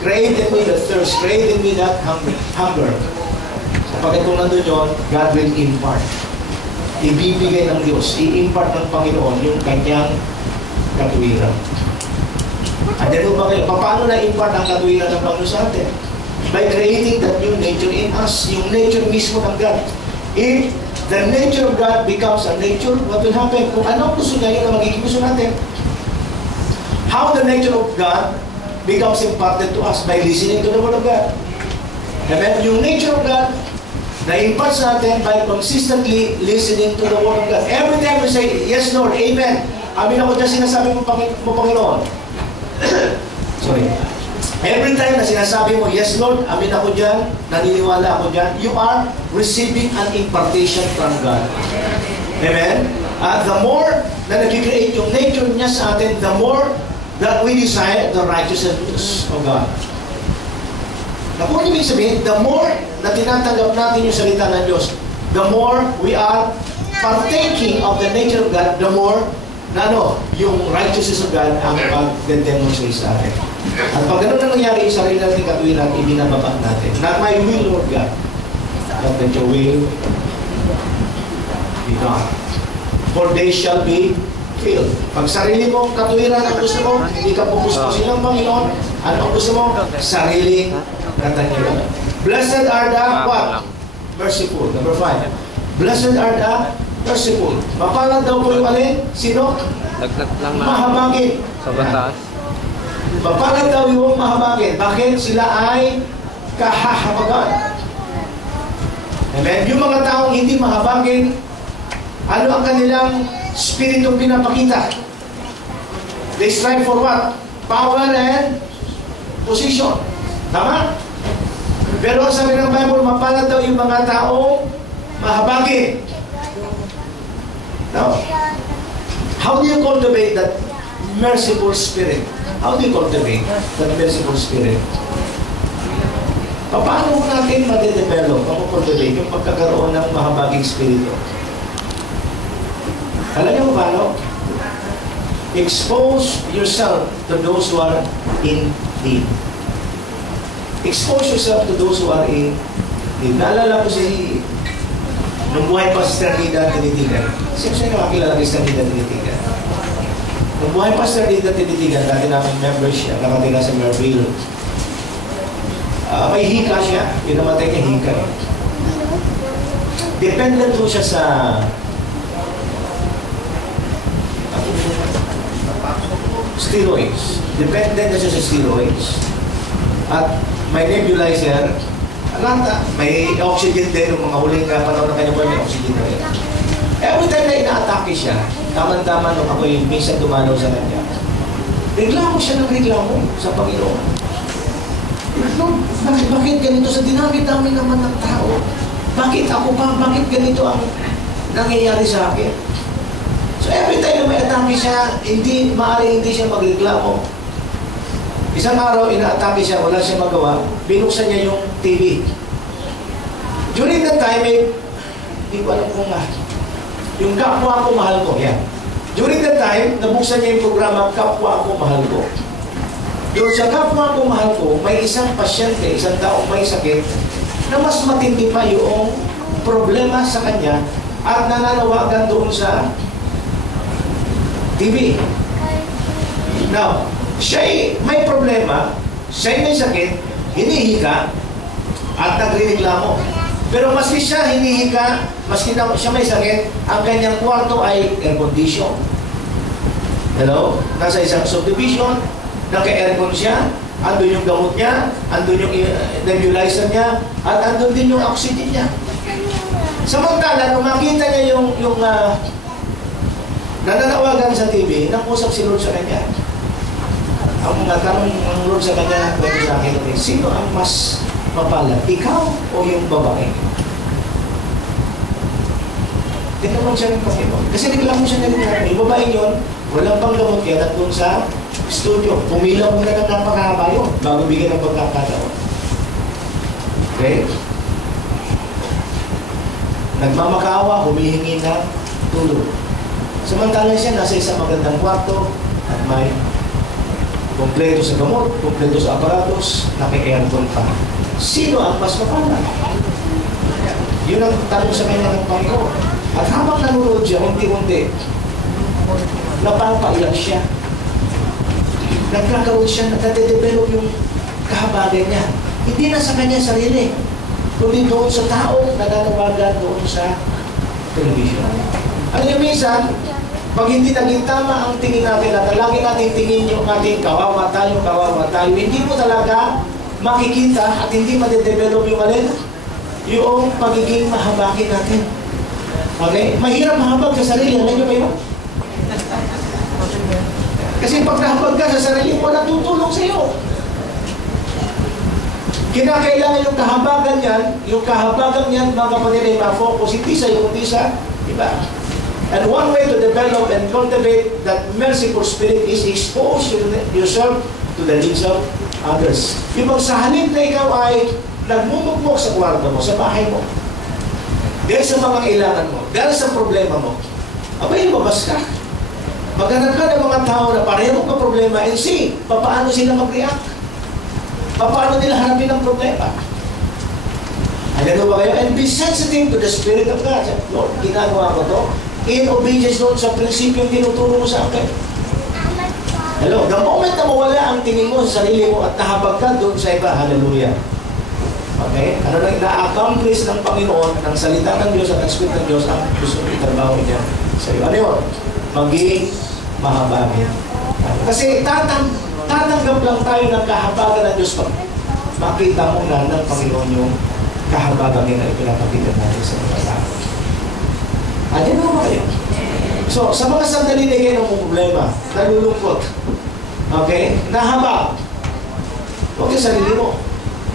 create in me the thirst, create in me that hunger. Kapag kung nandun yun, God will impart. Ibibigay ng Diyos, i-impart ng Panginoon yung kanyang katuwiran. At yan ba kayo, paano na-impart ang katuwiran ng Panginoon sa atin? By creating that new nature in us, yung nature mismo ng God. If the nature of God becomes a nature, what will happen? Kung anong gusto niya, yun ang magiging gusto natin. How the nature of God becomes imparted to us? By listening to the Word of God. Amen? Yung nature of God, na-impart sa atin by consistently listening to the Word of God. Every time we say, yes Lord, Amen. Amin ako dyan sinasabi mo, Panginoon. Sorry. Every time na sinasabi mo, yes Lord, amin ako dyan, naniniwala ako dyan, you are receiving an impartation from God. Amen? At the more na nag-create yung nature niya sa atin, the more that we desire the righteousness of God. Na kung ibig sabihin, the more na tinatanggap natin yung salita ng Diyos, the more we are partaking of the nature of God, the more na yung righteousness of God ang pag-demonstrate sa atin. At pag ganun na nangyari, yung sarili natin katuwiran, ibinababa natin. Not my will, Lord God, but that your will be done. For they shall be filled. Pag sarili mo katuwiran ang gusto mo, hindi ka pupuspusin ng Panginoon. Ano ang gusto mo? Sariling katangian. Blessed are the what? Merciful. Number 5. Blessed are the merciful. Mapalad daw po yung alin? Sino? Mahabagin. Sa batas. Mapalad daw yung mahabagin. Bakit? Sila ay kahahabagan. Amen? Yung mga taong hindi mahabagin, ano ang kanilang spiritong pinapakita? They strive for what? Power and position. Tama? Pero sabi ng Bible, mapalad daw yung mga taong mahabagin. Now, how do you cultivate that merciful spirit? How do you cultivate that merciful spirit? Paano natin ma-develop, ma-cultivate yung pagkakaroon ng mahabaging spirito? Alam niyo paano? Expose yourself to those who are in need. Expose yourself to those who are in need. Naalala ko si nung buhay pa si Sister Nida Tinitigan. Sino nakakilala kay Sister Nida Tinitigan? Nung buhay pa si Sister Nida Tinitigan, dati namin member siya, nakatira sa Merville. May hika siya. Yung namatay niya hika. Dependent po siya sa steroids. Dependent na siya sa steroids. At may nebulizer. May oxygen din. Yung mga huling panahon na kanya buhay, may oxygen na rin. Every time na ina-atake siya, tama-tama nung ako yung minsan dumanaw sa kanya, reklamo siya ng reklamo sa Panginoon. Lord, bakit ganito sa dinami-dami naman ng tao? Bakit ako pa? Bakit ganito ang nangyayari sa akin? So every time na may atake siya, maaaring hindi siya magreklamo. Isang araw, ina-atake siya, wala siya magawa, binuksan niya yung TV. During that time, hindi ko alam kung yung Kapwa Ko Mahal Ko, yan. During that time, nabuksan niya yung programa Kapwa Ko Mahal Ko. Doon sa Kapwa Ko Mahal Ko, may isang pasyente, isang taong may sakit, na mas matindi pa yung problema sa kanya at nananawagan doon sa TV. Now, siya may problema, siya may sakit, hinihika, at nagrereklamo. Pero maski siya hinihika, maski siya may sakit, ang kanyang kwarto ay air condition. Hello? Nasa isang subdivision, naka-aircon siya, andun yung gamot niya, andun yung nebulizer niya, at andun din yung oxygen niya. Samantala, nung makita niya yung nananawagan sa TV, nakusap si Lord sa kanya. Ang tanong ng Lord sa kanya, pwede sa akin, sino ang mas mapalad? Ikaw o yung babae? Tingnan mo tinutulong siya ng Panginoon. Kasi reklamo siya ng Panginoon. Yung babae yun, walang panggamot kaya nandun sa studio. Pumila muna ng napakahaba yun bago bigyan ng pagkakataon. Okay? Nagmamakaawa, humihingi ng tulong. Samantalang siya nasa isang magandang kwarto at may kompleto sa gamot, kompleto sa aparatos, naki-aircon pa. Sino ang mas mapala? Yun ang tanong sa kanya ng Panginoon. At habang nanonood siya, unti-unti, napapaiyak siya. Nagkakaroon siya, nagkade-develop yung kahabagan niya. Hindi na sa kanya sarili, kundi doon sa taong nananawagan doon sa television. Ano yung minsan, pag hindi naging tama ang tingin natin at lagi natin tingin yung ating kawawa tayo, hindi mo talaga makikita at hindi madedevelop yung alin, yung pagiging mahabagin natin. Okay? Mahirap mahabag sa sarili. Alam nyo ba yun? Kasi pag nahabag ka sa sarili mo, natutulong sa iyo. Kinakailangan yung kahabagan yan, mga kapatid ay ma-focus, hindi sa iyo, kundi sa iba. And one way to develop and cultivate that merciful spirit is expose yourself to the needs of others. Yung sa halip na ikaw ay nagmumugmok sa kwarto mo, sa bahay mo, dahil sa mga kailangan mo, dahil sa problema mo, abay, lumabas ka. Maghanap ka ng mga tao na pareho ka problema and see, paano sila mag-react? Paano nila harapin ang problema? Ano ba kayo? And be sensitive to the Spirit of God. Lord, ginagawa ko to in obedience doon sa prinsipyo yung tinuturo mo sa akin. Hello, the moment na mawala ang tingin mo sa sarili mo at nahabag ka doon sa iba, hallelujah. Okay? Ano na na-accomplish ng Panginoon, ng salita ng Diyos at ng Spirit ng Diyos ang gusto ng itrabaho niya sa iyo. Ano yun? Maging mahabagin. Kasi tatanggap lang tayo ng kahabagan ng Diyos pag makita mo na ng Panginoon yung kahabagan na ipinapakita natin sa mga tao. Ano ba kayo? So, sa mga sandali na kayo ng problema, nalulungkot, okay? Nahabag. Huwag yung sarili mo.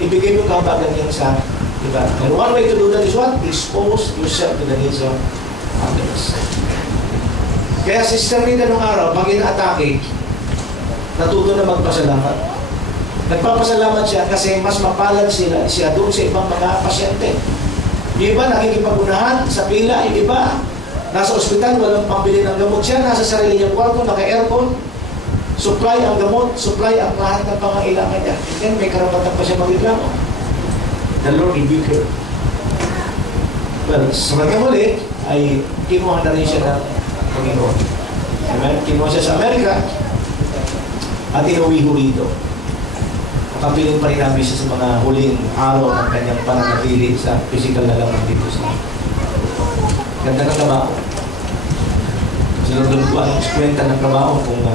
Ibigay mo kahabagan yan sa iba. And one way to do that is what? Expose yourself to the needs of others. Kaya si Sister Rita nung araw, pag ina-atake, natuto na magpasalamat. Nagpapasalamat siya kasi mas mapalad siya doon sa ibang mga pasyente. Yung iba nakikipag-unahan sa pila, yung iba nasa ospital, walang pambili ng gamot siya, nasa sarili niyang kwarto, naka-aircon, supply ang gamot, supply ang lahat ng pangailangan niya. Then may karapatan pa siya magreklamo. The Lord rebuke her. Well, sa magkamuli, ay kinuha na rin siya ng Panginoon. Amen? Kinuha siya sa Amerika at inuwi ho rito. Nakapiling pa rin namin siya sa mga huling araw ng kanyang pananatili sa physical na lang dito sa ganda ng trabaho. Sinunod ko ang kwenta ng trabaho kung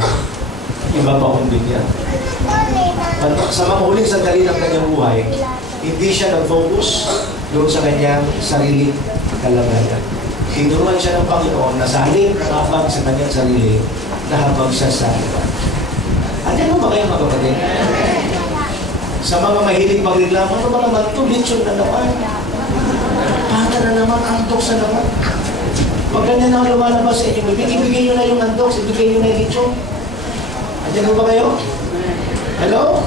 iba pa kung din yan. Sa mga huling sandali ng kanyang buhay, hindi siya nag-focus doon sa kanyang sariling kalagayan. Tinuruan siya ng Panginoon na sa halip na habag sa kanyang sarili, nahabag siya sa iba. At ano ba kayo mga kapatid? Sa mga mahilig magreklamo, ano ba naman ito? Lechon na naman. Pata na naman, antok sa naman. Pag ganyan na lumalabas sa inyo, ibigay nyo na yung antok, ibigay nyo na yung lechon. At ano ba kayo? Hello?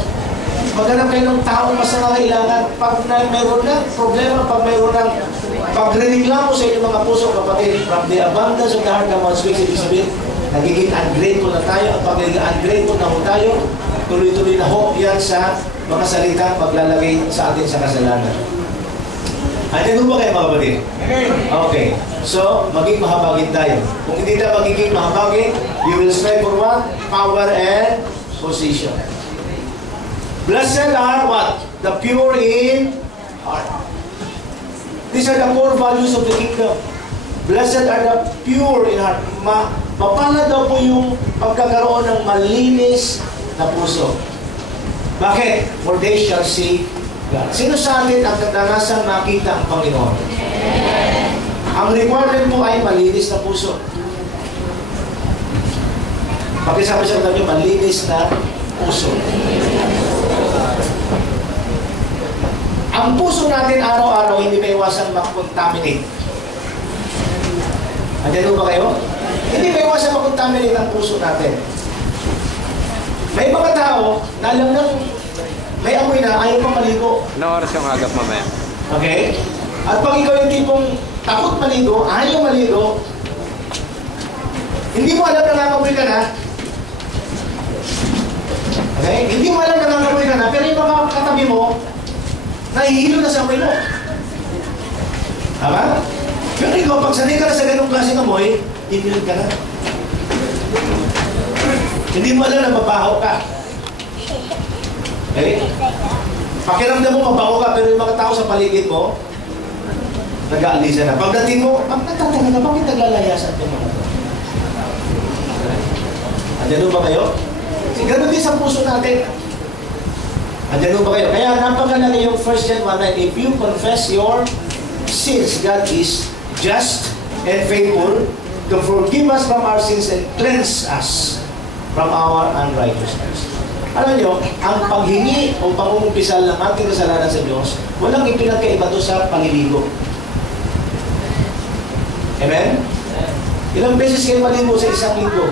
Maghanap kayo ng taong mas nangangailangan. Pag mayroon na problema, pag mayroon ng pagreklamo sa inyong mga puso, kapatid, from the abundance of the heart na one speaks, ibig sabihin, nagiging ungrateful na tayo, at pag nagiging ungrateful na ho tayo, tuloy-tuloy na ho yan sa mga salita maglalagay sa atin sa kasalanan. Andiyan ba kayo mga kapatid? Okay. So, maging mahabagin tayo. Kung hindi tayo magiging mahabagin, you will strive for what? Power and position. Blessed are what? The pure in heart. These are the core values of the kingdom. Blessed are the pure in heart. Mapalad daw po yung pagkakaroon ng malinis na puso. Bakit? For they shall see God. Sino sa atin ang kadanasang makita ang Panginoon? Ang requirement mo ay malinis na puso. Pakisabi sa kanya, malinis na puso. Ang puso natin araw-araw hindi may iwasan mag-contaminate. Andiyan ba kayo? Hindi may iwasan makontaminate ang puso natin. May mga tao na alam nang may amoy na ayaw pang maligo. Anong oras yung agap mamaya? Okay? At pag ikaw yung tipong takot maligo, ayaw maligo, hindi mo alam na nangangamoy ka na. Okay? Hindi mo alam na nangangamoy ka na, pero yung mga katabi mo, nahihilo na sa amoy mo. Tama? Pero ikaw, pag sanay ka na sa ganung klaseng amoy, ipilit ka na. Hindi mo alam na mabaho ka. Okay? Pakiramdam mo mabaho ka, pero yung mga tao sa paligid mo, nag-aalisa na. Pagdating mo, nagtataka na, bakit naglalayasan itong mga ito? Andiyan ba kayo? Ganun din sa puso natin. Andiyan ba kayo? Kaya napakalaga yung 1 John 1:9, if you confess your sins, God is just and faithful to forgive us from our sins and cleanse us from our unrighteousness. Alam nyo, ang paghingi o pangungumpisal ng ating kasalanan sa Diyos, walang ipinagkaiba doon sa paliligo. Amen? Ilang beses kayo maligo sa isang linggo?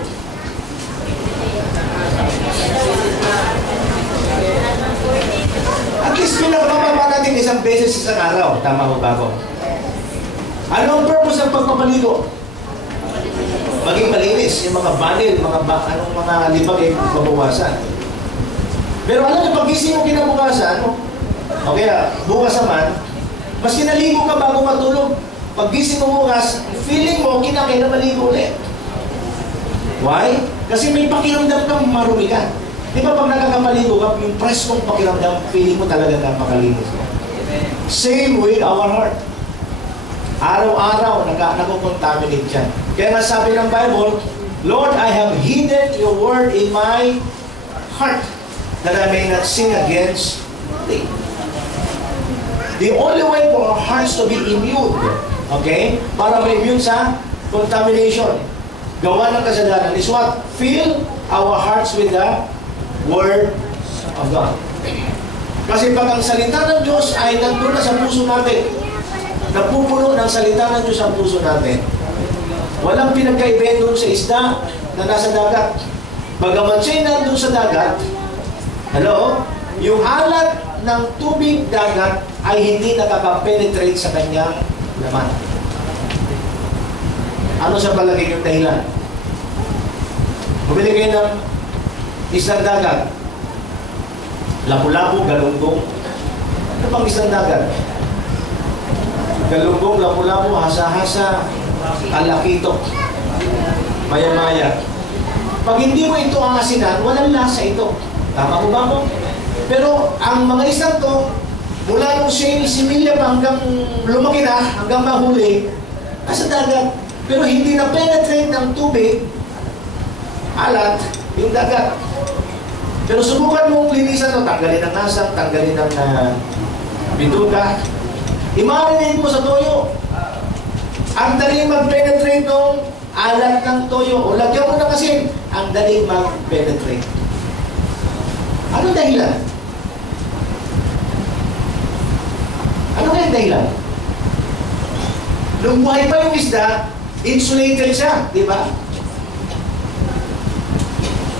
At least pinakababa natin isang beses isang araw. Tama mo ba ko? Ano ang purpose ng pagpapaligo? Maging malinis, yung mga banil, mga libag ay mabawasan. Pero alam niyo, pag-gising mo kinabukasan, o kaya bukas naman, mas kinaligo ka bago matulog. Pag-gising mo bukas, feeling mo, kinakailan maligo ulit. Why? Kasi may pakiramdam kang marumi ka. Di ba pag nakakapaligo ka, yung preskong pakiramdam, feeling mo talaga napakalinis ka. Same with our heart. Araw-araw, nagko-contaminate yan. Kaya nga sabi ng Bible, Lord, I have hidden your word in my heart that I may not sin against thee. The only way for our hearts to be immune, okay, para ma-immune sa contamination, gawa ng kasalanan is what? Fill our hearts with the Word of God. Kasi pag ang salita ng Diyos ay nandun na sa puso natin, napupuno ng salita ng Diyos ang puso natin, walang pinagkaiba doon sa isda na nasa dagat. Bagaman siya'y nandun sa dagat, hello, yung alat ng tubig dagat ay hindi nakaka-penetrate sa kanyang laman. Ano sa palagay yung dahilan? Bumili kayo ng isang dagat, lapu-lapu, galunggong. Ano pang isang dagat? Galunggong, lapu-lapu, hasa-hasa, alakito, maya-maya. Pag hindi mo ito aasinan, walang lasa ito. Tama ko ba mo? Pero ang mga isang to, mula nung similya pa hanggang lumaki na, hanggang mahuli, nasa dagat. Pero hindi na penetrate ng tubig, alat, yung dagat. Pero subukan mong linisan ito, tanggalin ng asap, tanggalin ng bituka, i-marinate mo sa toyo. Ang daling mag-penetrate ng alat ng toyo, o lagyan mo na kasi, ang daling mag-penetrate. Ano dahilan? Ano kaya dahilan? Nung buhay pa yung isda, insulated siya, di ba?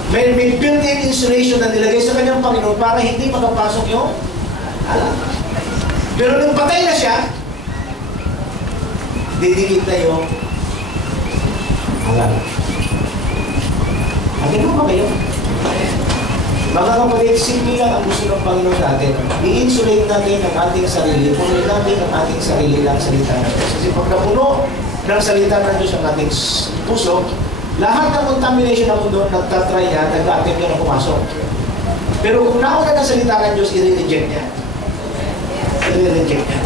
May built-in insulation na nilagay sa kanyang Panginoon para hindi makapasok yung alat. Pero nung patay na siya, didikit na yung alat. Ang gano'n ba kayo? Mga kapatid, simple lang ang gusto ng Panginoon natin. I-insulate natin ang ating sarili. Punuin natin ang ating sarili ng salita ng Diyos. Kasi pag napuno ng salita ng Diyos ang ating puso, lahat ng contamination ng mundo, nagtatry niya, nag-attempt niya na pumasok. Pero kung nauna ng salita ng Diyos, i-reject niya. I-reject niya.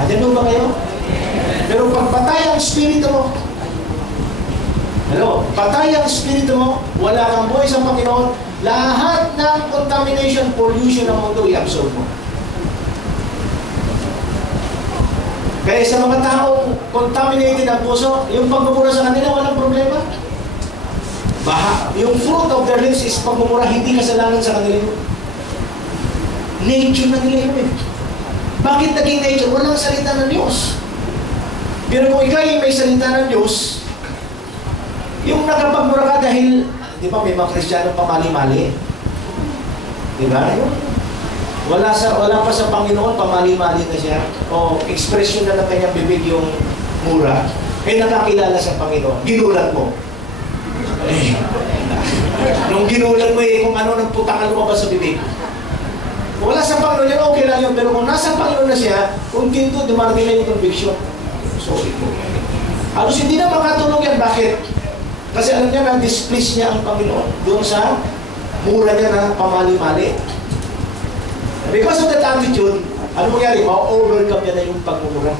Atin ba kayo? Pero pag patay ang spirito mo, hello, patay ang spirito mo, wala kang buhay sa Panginoon, lahat ng contamination, pollution ng mundo, i-absorb mo. Kaya sa mga taong contaminated ang puso, yung pagmumura sa kanila, walang problema. Yung fruit of their lips is pagmumura, hindi kasalanan sa kanila. Nature na nila yun. Bakit naging nature? Walang salita ng Diyos. Pero kung ikaw yung may salita ng Diyos, yung nakapagmura ka dahil, di ba may mga Kristiyano pamali-mali? Di ba? Wala pa sa Panginoon, pamali-mali na siya. O expression na ng kanyang bibig yung mura. Nakakilala sa Panginoon. Ginulat mo. Nung ginulat mo kung ano nagputangan mo ba sa bibig. Wala sa Panginoon yan, okay lang yun. Pero kung nasa Panginoon na siya, kung tinto, dumarating na yung conviction. Sorry po. Halos hindi na makatulog yan. Bakit? Kasi alam niya na displease niya ang Panginoon doon sa mura niya na pamali-mali. Because of that attitude, ano mangyari? Ma-overcome niya na yung pagmumura.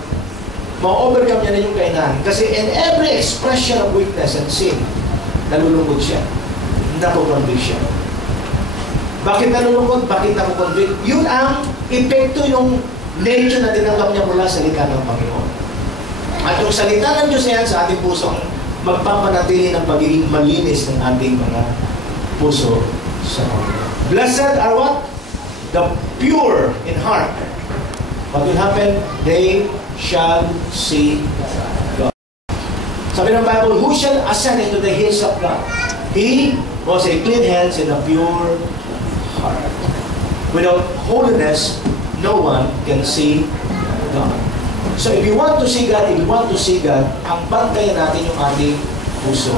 Ma-overcome niya na yung kainahan. Kasi in every expression of weakness and sin, nalulungkot siya. Nakukonvict siya. Bakit nalulungkot? Bakit nakukonvict? Yun ang epekto yung nature na tinanggap niya mula sa salita ng Panginoon. At yung salita ng Diyos yan sa ating puso, magpapanatili ng pagiging malinis ng ating mga puso sa Panginoon. Blessed are what? The pure in heart. What will happen? They shall see God. Sabi ng Bible, who shall ascend into the hills of God? He was a clean hands and a pure heart. Without holiness, no one can see God. So if you want to see God, ang bantayan natin yung ating puso.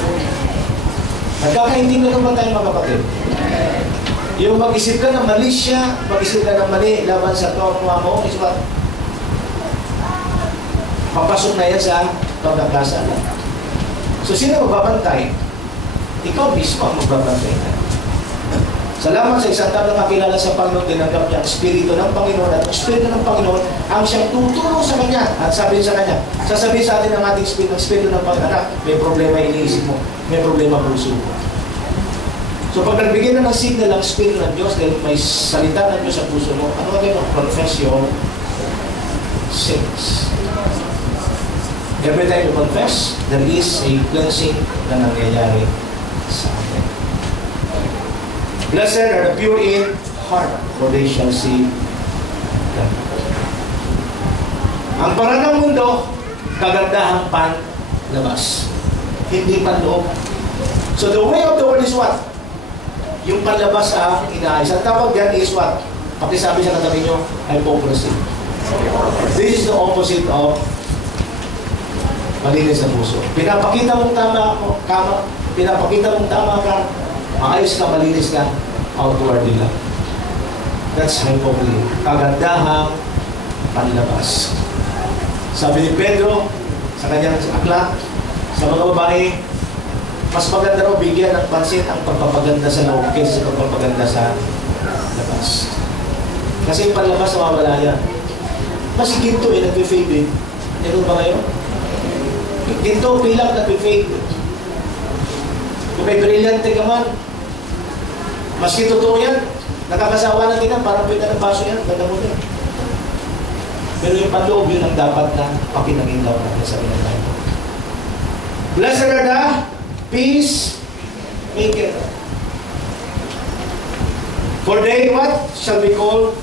Nagkakaintindihan ba tayo mga kapatid? Yung mag-isip ka ng mali siya, mag-isip ka ng mali laban sa kapwa mo, is what? Papasok na yan sa pagkakasala. So sino magbabantay? Ikaw mismo ang magbabantay na. Salamat sa isang tao na makilala sa Panginoon, tinanggap niya ang Espiritu ng Panginoon at ang Espiritu ng Panginoon ang siyang tutulong sa Kanya at sabihin sa Kanya, sasabihin sa atin ang ating Espiritu ng Panginoon, may problema iniisip mo, may problema puso mo. So pag nagbigay na ng signal ang Espiritu ng Diyos dahil may salita ng Diyos sa puso mo, ano ka mo? Confess your sins. Every time you confess, there is a cleansing na nangyayari sa atin. Blessed are the pure in heart, for they shall see God. Ang paraan ng mundo, kagandahang panlabas. Hindi panloob. So the way of the world is what? Yung panlabas ang inaayos. Ang tawag yan is what? Pakisabi sa katabi nyo, hypocrisy. This is the opposite of malinis na puso. Pinapakita mong tama ka, maayos ka, malinis ka, outwardly lang. That's hypocrisy. Kagandahang panlabas. Sabi ni Pedro sa kanyang aklat, sa mga babae, mas maganda raw bigyan ng pansin ang pagpapaganda sa loob kaysa sa pagpapaganda sa labas. Kasi yung panlabas nawawala yan. Mas ginto nag-fade eh. Meron ba ngayon? Ginto, pilak, nag-fade. Kung may brilyante ka man, maski totoo yan, nakakasawa na din yan, parang pwede ng baso yan, ganda mo din. Pero yung panloob, yun ang dapat na pakinaginaw natin sa pinagay. Blessed are the peacemaker. For they, what? Shall be called?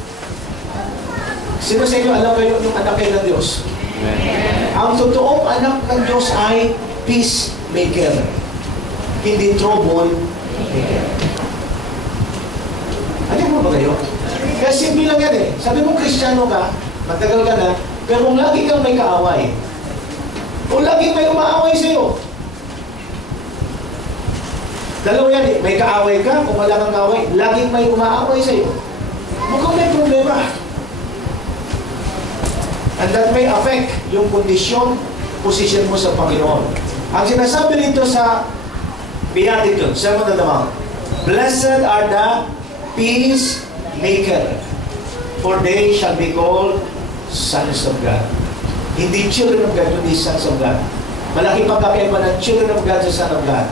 Sino sa inyo alam kayo yung anak kayo ng Diyos? Amen. Ang totoong anak ng Diyos ay peacemaker. Hindi troublemaker. Ano mo ba kayo? Kaya simple lang yan eh. Sabi mo Kristiyano ka, matagal ka na, pero kung lagi kang may kaaway, kung lagi may umaaway sa'yo, dalawa yan eh, may kaaway ka, kung wala kang kaaway, laging may umaaway sa'yo, mukhang may problema. And that may affect yung kondisyon, position mo sa Panginoon. Ang sinasabi nito sa Beatitude, Sermon on the Mount, blessed are the peacemaker, for they shall be called sons of God. Hindi children of God, kundi sons of God. Malaki pagkakaiba ng children of God sa son of God.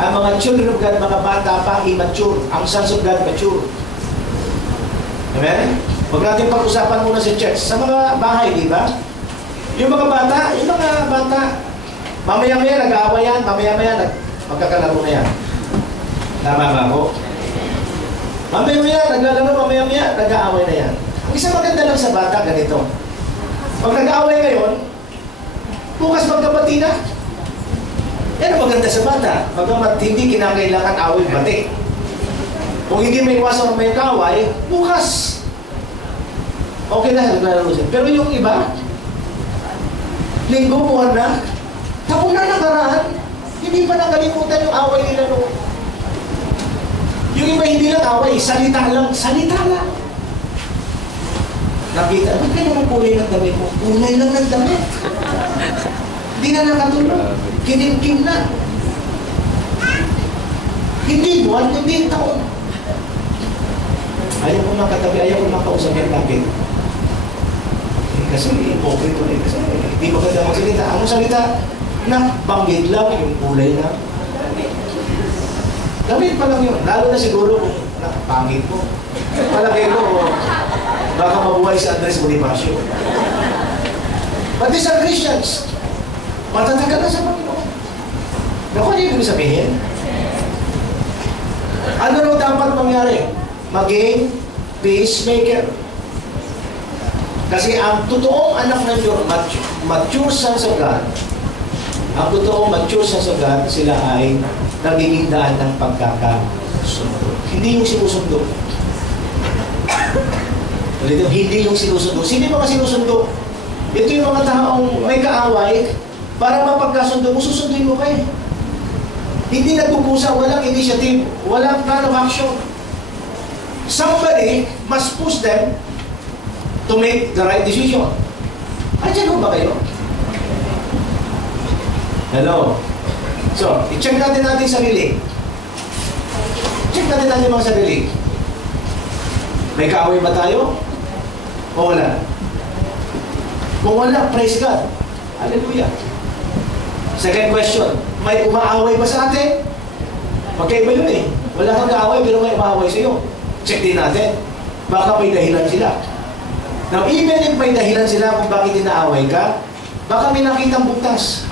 Ang mga children of God, mga bata pa, immature. Ang sons of God, mature. Amen? Huwag natin pag-usapan muna sa church. Sa mga bahay, di ba? Yung mga bata, mamaya-maya nag-aaway yan, mamaya-maya magkakalaro na yan. Tama ba ako? Mamaya-maya naglalaro, mamaya-maya nag-aaway na yan. Ang isang maganda lang sa bata, ganito. Pag nag-aaway ngayon, bukas na. Yan ang maganda sa bata. Pagkamat hindi kinakailangan away bati. Kung hindi may iwasan may kaway, bukas. Okay na, naglalaro siya. Pero yung iba, linggo, buwan na, taon na nakaraan, hindi pa nakalimutan yung away nila noon. Yung iba hindi lang away, salita lang, salita lang. Nakita, ba't kaya naman kulay ng damit mo? Kulay lang ng damit. Hindi na nakatulog. Kinimkim na. Hindi buwan, hindi taon. Ayaw ko makatabi, ayaw ko makausap yan. Bakit? Kasi ipokrito na kasi hindi maganda magsalita. Anong salita? Banggit lang yung kulay na. Gamit pa lang yun. Lalo na siguro kung pangit mo. Palagay ko, baka mabuhay si Andres Bonifacio. But these are Christians. Matatagal na sa Panginoon. Naku, ano yung sabihin? Ano raw dapat mangyari? Maging peacemaker. Kasi ang totoong anak ng Diyos, mature sons of God, ang totoong mature sons of God, sila ay nagiging daan ng pagkakasundo. Hindi yung sinusundo. Hindi yung sinusundo. Sino yung mga sinusundo? Ito yung mga taong may kaaway, para mapagkasundo mo, susunduin mo kayo. Hindi nagpupusa, walang initiative, walang plan of action. Somebody must push them to make the right decision. Andiyan ba kayo? Hello? So, i-check natin sarili. Check natin mga sarili. May kaaway ba tayo? O wala? Kung wala, praise God. Hallelujah. Second question, may umaaway ba sa atin? Magkaiba yun eh. Wala kang kaaway pero may umaaway sa iyo. Check din natin. Baka may dahilan sila. Now, even if may dahilan sila kung bakit inaaway ka, baka may nakitang butas.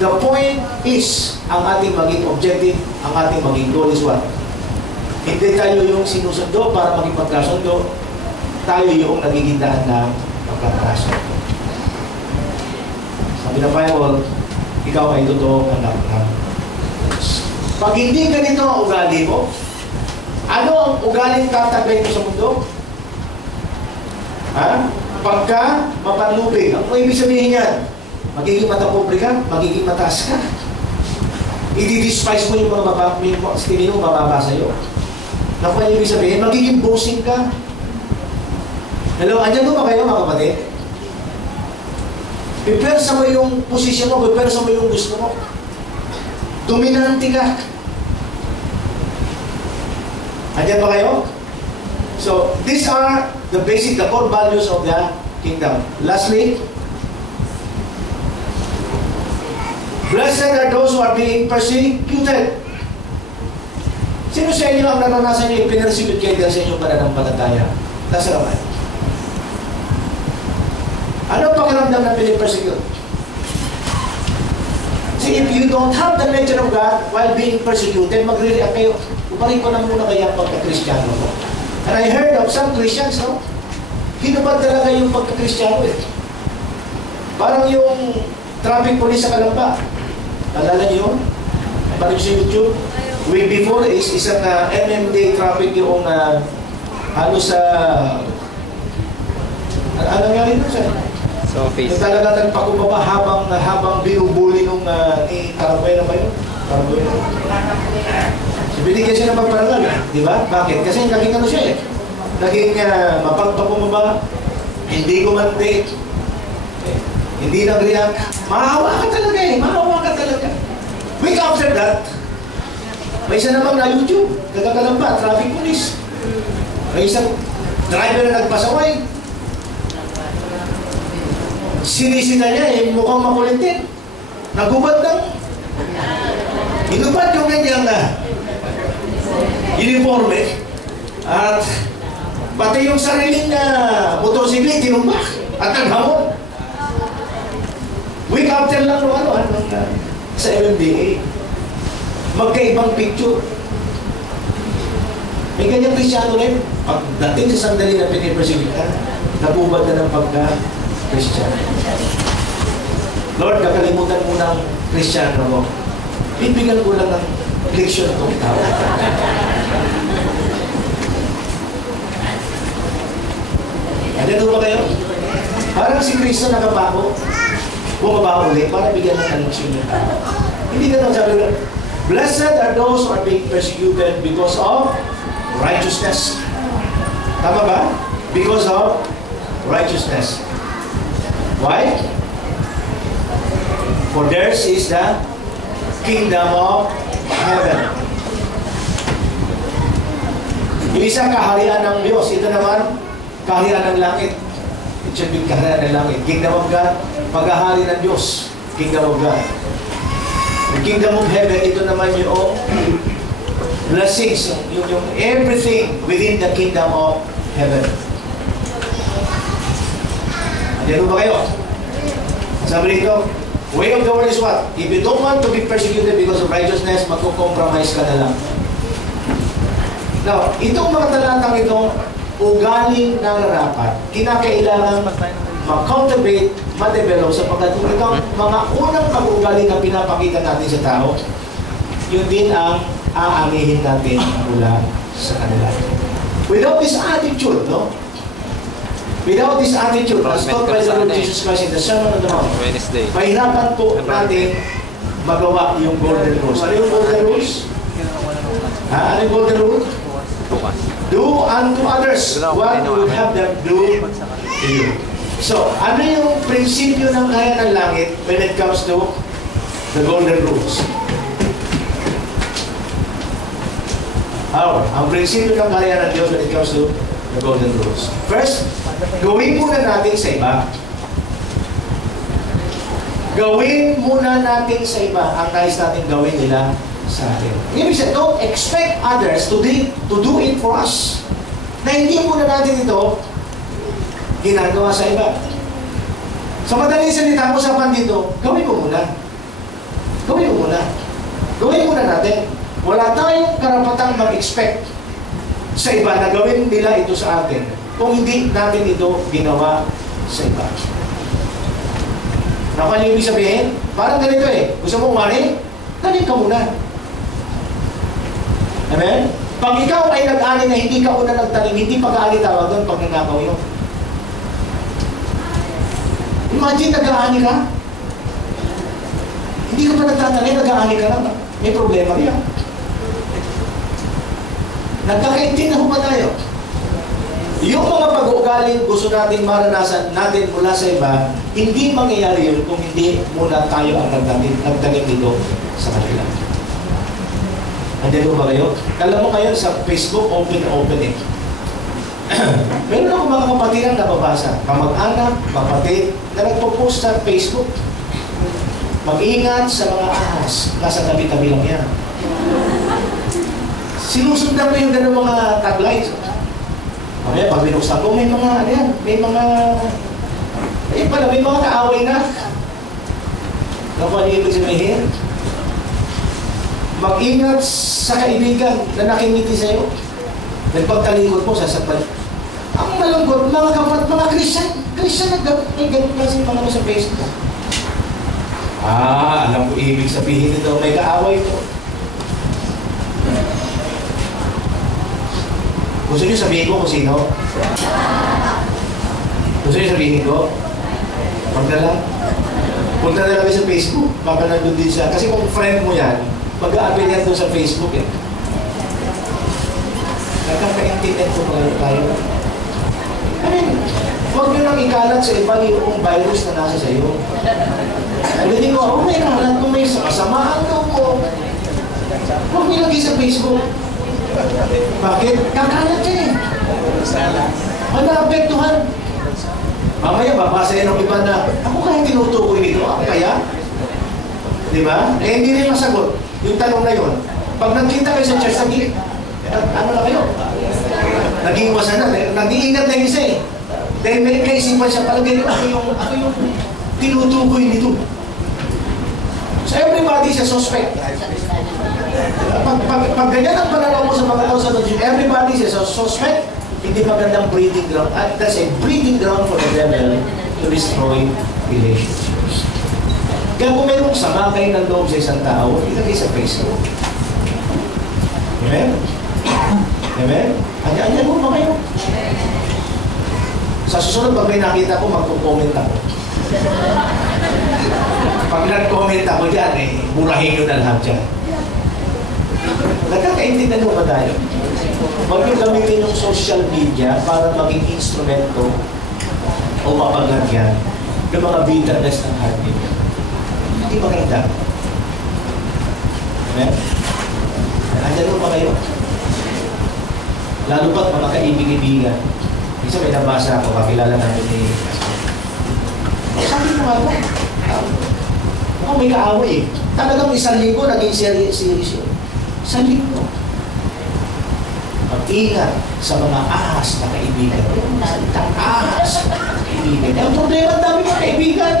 The point is, ang ating maging objective, ang ating maging goal is what? Hindi tayo yung sinusundo para maging pagkasundo, tayo yung nagiging daan ng pagkakasundo. Sabi ng Bible, ikaw ay totoong anak ng Diyos. Pag hindi ganito ang ugali mo, ano ang ugaling tataglay mo sa mundo? Ha? Pagka mapanlupig, ang ibig sabihin yan, magiging matapobre ka, magiging mataas ka. I-despise mo yung mga mababa sa'yo. Naku, ang ibig sabihin, magiging bossing ka. Hello, andyan ba kayo mga kapatid? Pipersa mo yung posisyon mo, pipersa mo yung gusto mo. Dominante ka. Andyan ba kayo? So, these are the basic, the core values of the kingdom. Lastly, blessed are those who are being persecuted. Sino sa inyo ang naranasan nyo yung pinersecute kayo dahil sa inyong pananampalataya? Nasa naman. Ano pakiramdam na pinipersecute? See, if you don't have the nature of God while being persecuted, magre-react kayo. Uparin ko na muna kaya pagka-Kristiyano mo. And I heard of some Christians, no? Hinubad talaga yung pagka-Kristiyano eh. Parang yung traffic police sa Kalamba. Nalala niyo yun? Parang sa YouTube. Way before is isang MMD traffic yung halos sa ano nga rin siya? So, face. Yung talaga nagpakubaba habang binubuli nung ni Carabuena ba yun? Carabuena. So, binigyan siya ng pagparangal, di ba? Bakit? Kasi naging ano siya eh. Naging mapagpapumaba, hindi gumante, hindi nag-react. Mahawa ka talaga eh. Mahawa ka talaga. Week after that, may isa namang na YouTube, nagkakalamba, traffic police. May isang driver na nagpasaway. Sinisita niya eh, mukhang makulitin. Nagubad lang. Inubad yung kanyang uniforme at pati yung sariling motorsikli, tinumbak at naghamon. Week after lang sa MMDA. Magkaibang picture. May kanyang Kristiyano rin. Pagdating sa sandali na pinipersecute ka, nagubad na ng pagka-Kristiyano. Lord, kakalimutan mo ng Kristiyano mo. Bibigyan ko lang ng leksyon itong tao. Ano ba kayo? Parang si Kristo nakapako, bumaba ulit para bigyan ng leksyon yung tao. Hindi ka sabi ko, blessed are those who are being persecuted because of righteousness. Tama ba? Because of righteousness. Why? For theirs is the kingdom of heaven. Yung isa, kaharian ng Diyos. Ito naman, kaharian ng langit. It should be kaharian ng langit. Kingdom of God, paghahari ng Diyos. Kingdom of God. The kingdom of heaven, ito naman yung blessings, yung everything within the kingdom of heaven. Ano ba kayo? Sabi dito, way of the world is what? If you don't want to be persecuted because of righteousness, magko-compromise ka na lang. Now, itong mga talatang ito, ugaling nararapat, kinakailangan ma-cultivate, ma-develop sapagkat kung itong mga unang pag-ugali na pinapakita natin sa tao, yun din ang aamihin natin mula sa kanila. Without this attitude, no? Without this attitude, as taught by the Lord Jesus Christ in the Sermon on the Mount, mahirapan po natin magawa yung golden rules. Ano yung golden rules? Ano yung golden rule? Do unto others what you would have them do to you. So, ano yung prinsipyo ng kaya ng langit when it comes to the golden rules? Ang prinsipyo ng kaya ng Diyos when it comes to the golden rules. First, gawin muna natin sa iba. Gawin muna natin sa iba ang nais natin gawin nila sa atin. Ibig sabihin, don't expect others to do it for us. Na hindi muna natin ito ginagawa sa iba. Sa madaling salita, usapan dito, gawin mo muna. Gawin mo muna. Gawin muna natin. Wala tayong karapatang mag-expect sa iba na gawin nila ito sa atin kung hindi natin ito ginawa sa iba. Nakuha niyo ibig sabihin? Parang ganito eh. Gusto mo umani? Galing ka muna. Amen? Pag ikaw ay nag-ani na hindi ka una nagtanim, hindi pag-aani tawag doon pag nanakaw yun. Imagine nag-aani ka. Hindi ka pa nagtatanim, nag-aani ka na. May problema riyan. Nagkakaintindihan pa tayo. Yung mga pag-uugaling gusto natin maranasan natin mula sa iba, hindi mangyayari yun kung hindi muna tayo ang nagtanim dito sa kanila. Andiyan ba kayo? Alam mo kayo sa Facebook, open eh. Meron ako mga kapatid ang nababasa, kamag-anak, kapatid, na nagpo-post sa Facebook. Mag-ingat sa mga ahas, nasa tabi-tabi lang yan. Sinusundan ko yung gano'ng mga taglines. Okay, pag binuksan ko, may mga, ano yan, may mga kaaway na. Nakuha niyo ibig sabihin? Mag-ingat sa kaibigan na nakingiti sa'yo. Nagpagtalikod mo, sasaktan. Ang malungkot, mga kapat, mga Christian may ganun kasi mga sa Facebook. Alam ko ibig sabihin nito, may kaaway ko. Gusto niyo sabihin ko kung sino? Gusto niyo sabihin ko? Huwag na lang. Punta na lang sa Facebook. Baka nandun din siya. Kasi kung friend mo yan, mag-a-appeal yan doon sa Facebook eh. Nagkaka-internet ko mga tayo. I mean, huwag nyo nang ikalat sa iba yung virus na nasa sa'yo. Hindi ko, may kalat kung may kasamaan ko. Huwag nilagay sa Facebook. Bakit? Kakalat yan eh. Naapektuhan. Mamaya, babasa yan ng iba na, ako kaya tinutukoy nito? Ako kaya? Di ba? Eh, hindi rin masagot. Yung tanong na yun. Pag nagkita kayo sa church, ano na kayo? Naging iwasan na. Nag-iingat na yung isa eh. Dahil may kaisipan siya, palagay ko, ako yung tinutukoy nito. So everybody is a suspect. Pag ganyan ang pananaw mo sa mga tao sa Diyos, everybody is a suspect, hindi magandang breeding ground. At that's a breeding ground for the devil to destroy relationships. Kaya kung mayroong sama kayo ng loob sa isang tao, ilagay sa Facebook. Amen? Amen? Anya-anya mo ba kayo? Sa susunod, pag may nakita ko, magko-comment ako. Pag nag-comment ako dyan, burahin nyo na lahat dyan. Nagkakaintindihan mo ba tayo? Huwag nyo gamitin yung social media para maging instrumento o mapaglagyan ng mga bitterness ng heart ninyo. Hindi maganda. Amen? Andyan mo ba kayo? Lalo ba't mga kaibig-ibigan? Isa may nabasa ako, kakilala namin ni sabi mo nga ba? Mukhang may kaaway eh. Talagang isang linggo naging series yun. Isang linggo. Mag-ingat sa mga ahas na kaibigan. Salitang ahas na kaibigan. Ang problema, ang dami mga kaibigan.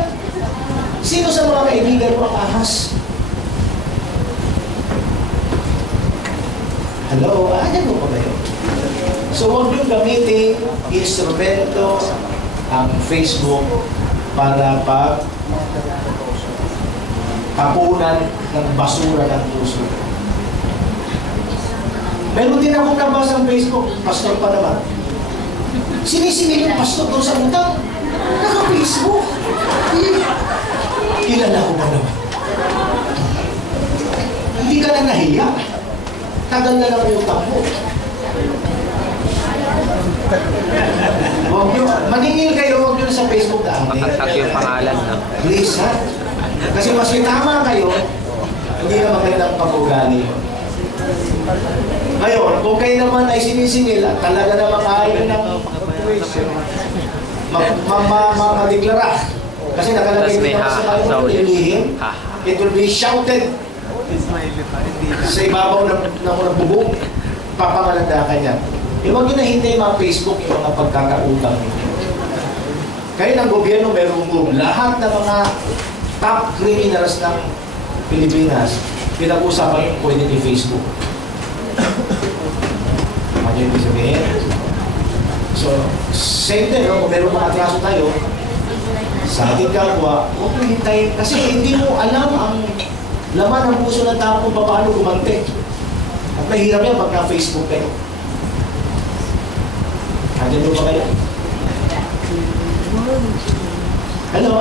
Sino sa mga kaibigan mo ang ahas? Hello? Ano mo ba yun? So, huwag nyo gamitin instrumento ang Facebook para tapunan ng basura ng puso. Meron din akong nabasa ng Facebook, pastor pa naman. Sinisingil yung pastor doon sa utang. Naka-Facebook. Kilala ko ba naman? Hindi ka na nahiya. Tagal na lang yung utang mo. Huwag nyo, maningil kayo, huwag nyo sa Facebook daan. Makatag yung pangalan, no? Please, ha? Kasi mas tama kayo, hindi na magandang pag-ugali yun. Ngayon, kung kayo naman ay sinisingil at talaga naman ayaw ng madeklara. Kasi nakalagay din naman sa Bible, ilihim, it will be shouted sa ibabaw ng bubong, papangalandakan niya. Huwag nyo na hintay mga Facebook yung mga pagkakautang ninyo. Kayo ng gobyerno, mayroong group. Lahat ng mga top criminals ng Pilipinas, pinag-usapan yung pwede ni Facebook. Ano yung sabihin? So, same din, no? Kung meron mga atraso tayo, sa ating kapwa, huwag nyo hintayin. Kasi hindi mo alam ang laman ng puso ng tao kung paano gumante. At mahirap yan pag na-Facebook kayo. Andiyan mo ba kayo? Hello,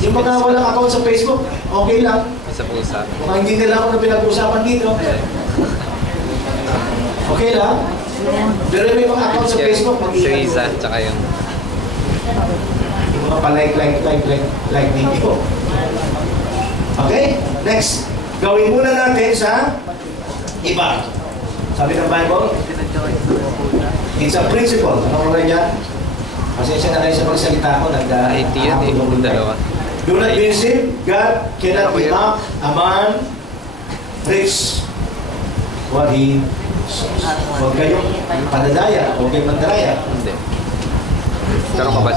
yung mga walang account sa Facebook, okay lang. Isa po sa... Mukhang hindi nila ako na pinag-usapan dito. Okay lang. Pero may mga account sa Facebook, mag-iingat. Si Riza, tsaka yung... Yung mga pa-like ninyo. Okay? Next. Gawin muna natin sa iba. Sabi ng Bible, it's a principle. Ano rin yan? Pasensya na kayo sa pagsalita ko. IT yun eh, dalawa. Do not be deceived. God cannot be mocked. A man preach what he sows. Huwag kayong panadaya. Huwag kayong mandaraya. Hindi. Karoon ka ba?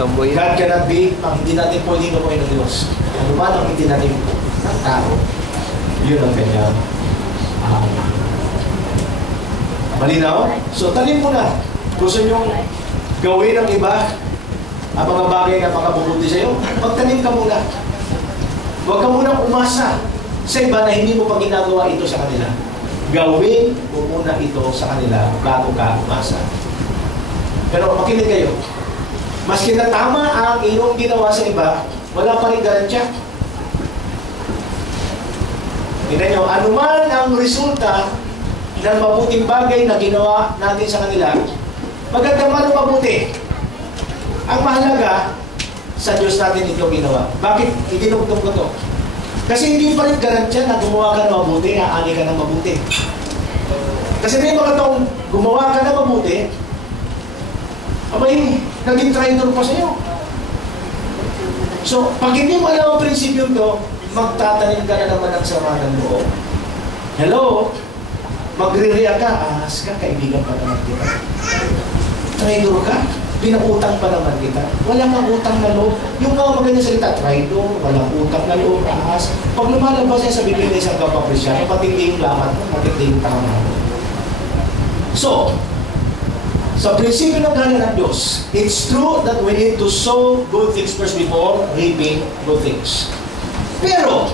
Tomboy. God cannot be, hindi natin pwedeng gawin ng Diyos. Ano ba ang hindi natin ng tao? Yun ang kanyang malinaw? So, tanim mo na. Gusto nyo gawin ng iba ang mga bagay na makabubuti sa'yo? Magtanim ka muna. Huwag ka munang umasa sa iba na hindi mo pa ginagawa ito sa kanila. Gawin mo muna ito sa kanila bago ka umasa. Pero makinig kayo. Maski na tama ang iyong ginawa sa iba, wala pa rin garantiya. Tingnan nyo, anuman ang resulta ng mabuting bagay na ginawa natin sa kanila, maganda man o mabuti. Ang mahalaga, sa Diyos natin ito ginawa. Bakit itinugtog ko to? Kasi hindi pa rin garantiya na gumawa ka ng mabuti, aani ka ng mabuti. Kasi may mga taong gumawa ka ng mabuti, abay, naging traitor pa sa'yo. So, pag hindi mo alam ang prinsipyo to, magtatanim ka na naman ng sama ng loob. Hello? Magre-react ka, ahas ka, kaibigan pa naman kita. Traitor ka, pinakutang pa naman kita. Walang ang utang na loob. Yung mga magandang salita, traitor, walang utang na loob, ahas. Pag lumalabas yan sa bibig na isang kapaprisyan, matindi yung laman mo, matindi yung tama mo. So, Sa prinsipyo ng galing ng Diyos, it's true that we need to sow good things first before reaping good things. Pero,